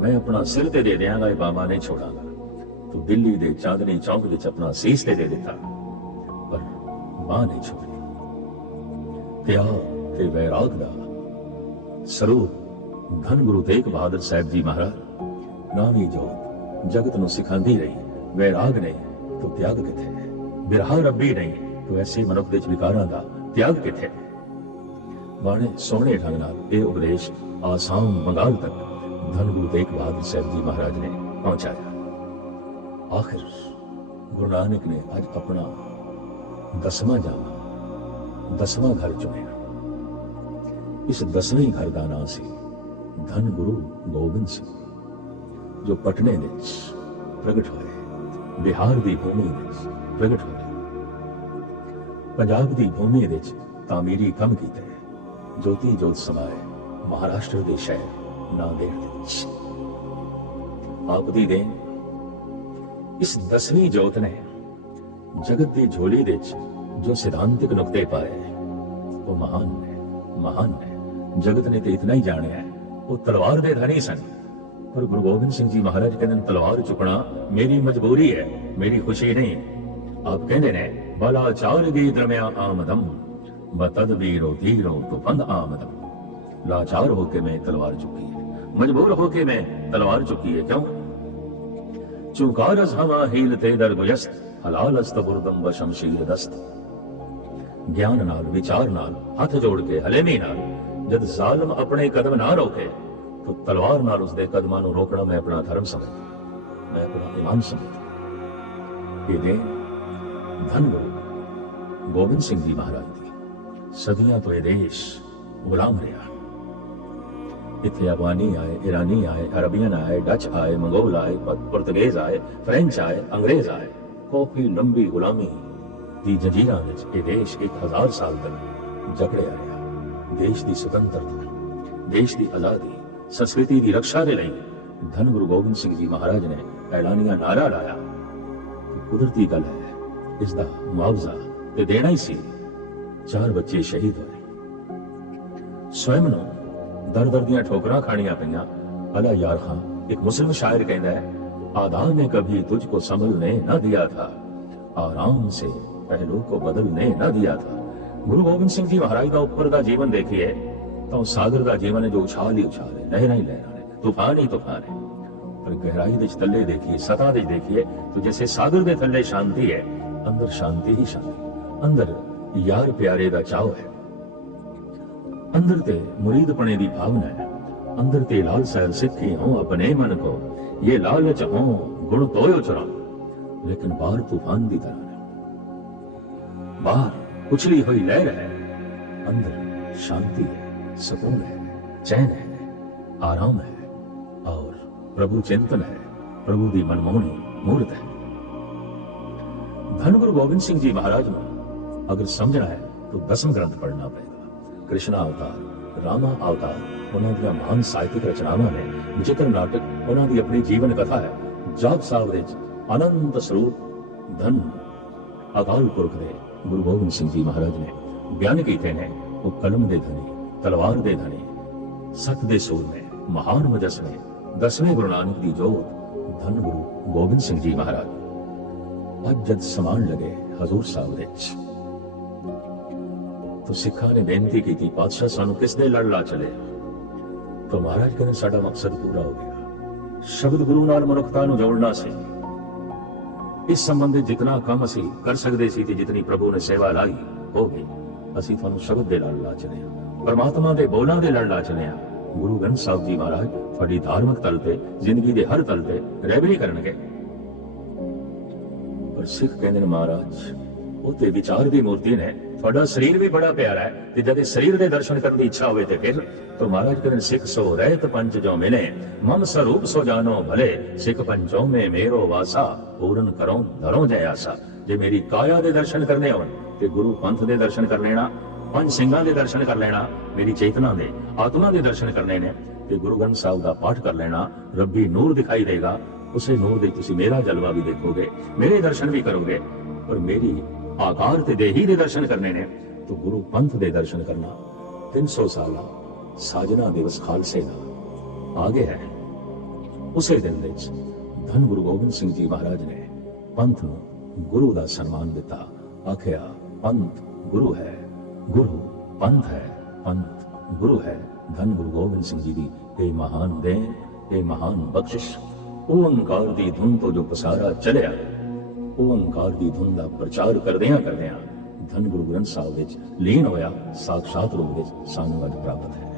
मैं अपना सिर ते दे देंगा, बांह नहीं छोड़ांगा। तो दिल्ली दे चांदनी चौक विच अपना सीस ते दे दिता, पर बांह नहीं छोड़ी। त्याग ते वैराग दा स्वरूप धन गुरु तेग बहादुर साहब जी महाराज। नामी जोत जगत नूं सिखांदी रही, वैराग नहीं तो त्याग किथे, बिरहा रब्बी नहीं तो ऐसे मनुख दे विकारां दा त्याग किथे। बाणे सोहणे ढंग नाल यह उपदेश आसाम बंगाल तक धन गुरु तेग बहादुर साहब जी महाराज ने पहुंचाया। आखिर गुरु नानक ने आज अपना 10वां जामा, 10वां घर चुनिया। इस 10वें घर का नाम सी धन गुरु गोबिंद सिंह, जो पटने विच प्रगट होए, बिहार की भूमि विच प्रगट होए, पंजाब की भूमि विच तामीरी काम कीते, ज्योति जोत समाए महाराष्ट्र के शहर नांदेड़ विच। आप दी देन इस 10वीं जोत ने जगत की झोली विच जो सिद्धांतिक नुकते पाए वो महान ने, महान ने। जगत ने तो इतना ही जाने है, वो तलवार दे धनी सन, पर गुरु गोबिंद सिंह जी महाराज कहते तलवार चुकना मेरी मजबूरी है, मेरी खुशी नहीं। आप कहते ने बला चार गी दरम्या आमदम बतदबीरो तीरो तो बंद आमदम। लाचार होके मैं तलवार चुकी है, मजबूर होके मैं तलवार चुकी है। क्यों? चुकारस हवा हील ते दर गुयस्त हलालस्त बुरदम व शमशीर दस्त। ज्ञान नाल विचार नाल हथ जोड़ के हलेमी नाल जद जालिम अपने कदम ना रोके तो तलवार नाल उसदे कदमां नूं रोकना मैं अपना धर्म समझदा, मैं अपना ईमान समझदा। ये देन धन गुरु गोबिंद सिंह जी महाराज दी सदियां तो ये देश गुलाम रहा। इत्थे अफगानी आए, ईरानी आए, अरबियन आए, डच आए, मंगोल आए, पुर्तगेज आए, फ्रेंच आए, अंग्रेज आए। काफी लंबी गुलामी दी जंजीरां विच ये देश 1000 साल तक जकड़िया रहा। देश की स्वतंत्रता, देश की आजादी, संस्कृति की रक्षा के लिए धन गुरु गोबिंद सिंह जी महाराज ने ऐलानिया नारा लाया। तो कुदरती गल है, इसका मुआवजा तो देना ही सी। 4 बच्चे शहीद होए। स्वयं नूं दर दर दियां ठोकरां खाणियां पईयां। अला यार खां एक मुस्लिम शायर कहता है, आदा ने कभी तुझको संभलने न दिया था, आराम से पहलू को बदलने न दिया था। गुरु गोबिंद सिंह जी महाराज का उपर का जीवन देखिए तो सागर का जीवन है जो उछाल ही उछाल है, लहरां ही लहरां है, तूफान ही तूफान है। पर गहराई दे थल्ले देखिए, सतह दे देखिए तो जैसे सागर दे थल्ले शांति है, अंदर शांति ही शांति। अंदर यार प्यारे का चाव है, अंदर ते मुरीदपने की भावना है, अंदर ते लाल साहब सिखी हो अपने मन को, ये लालच हो गुण तोयो चुरा। लेकिन बाहर तूफान की तरह है, बाहर उछली हुई लहर है, अंदर शांति है, सुकून है, चैन है, आराम है और प्रभु चिंतन है, प्रभु की मनमोहनी मूर्त है। धन गुरु गोबिंद सिंह जी महाराज को अगर समझना है तो 10वें ग्रंथ पढ़ना पड़ेगा। कृष्णा अवतार, रामा अवतार, उन्होंने महान साहित्यिक रचनावां ने, विचित्र नाटक उन्होंने अपनी जीवन कथा है। जाप साहब दे अनंत स्वरूप धन अकाल पुरख दे गुरु गोबिंद सिंह जी महाराज ने बयान किए हैं। वो कलम दे धनी, तलवार दे धनी, सत दे सूर में, महान मजस में, 10वें गुरु नानक दी जोत धन गुरु गोबिंद सिंह जी महाराज। अज जद समान लगे हजूर साहब दे तो सिखा ने बेनती की थी, पातशाह सानू किसने लड़ ला चले। तो महाराज कहने साडा मकसद पूरा हो गया। शब्द गुरु नाल मनुखता नू जोड़ना सी। इस संबंधी जितना काम असी कर सकते सी, जितनी प्रभु ने सेवा लाई हो गई। असी थानू शब्द दे लड़ ला चले, परमात्मा दे बोलां दे लड़ ला चले। गुरु ग्रंथ साहब जी महाराज थोड़ी धार्मिक तल पे, जिंदगी के हर तल पे रहबरी करनगे। पर सिख कहते महाराज उत्ते विचार की मूर्ति ने, थोड़ा शरीर भी बड़ा प्यारा है, ते जब शरीर के दर्शन करने की इच्छा होवे ते फिर तो महाराज कहते सिख सो रहत पंच जो मिले, मम स्वरूप सो जानो भले, सिख पंचों में मेरो वासा, पूरन करो धरो जय आसा। जे मेरी काया के दर्शन करने होन ते गुरु पंथ के दर्शन कर लेना, 5 सिंगां के दर्शन कर लेना, मेरी चेतना दे आत्मा के दर्शन करने ने ते गुरु ग्रंथ साहब का पाठ कर लेना। रब्बी नूर दिखाई देगा, उसे नूर दे तुसी मेरा जलवा भी देखोगे, मेरे दर्शन भी करोगे। और मेरी आकार ते देही दे दर्शन करने ने तो गुरु पंथ दे दर्शन करना। 300 साल साजना दिवस खालसे का आगे है। उसे दिन विच धन गुरु गोबिंद सिंह जी महाराज ने पंथ नूं गुरु का सम्मान दिता। आखिया पंथ गुरु है, गुरु पंथ है, पंथ गुरु है। धन गुरु गोबिंद सिंह जी की ये महान देन, ये महान बख्शिश। ओंकार दी धुन तो जो पसारा चलिया, ओंकार दी धुन का प्रचार करदियां धन गुरु ग्रंथ साहब विच लीन होया, साक्षात रूप विच सानू अज प्राप्त है।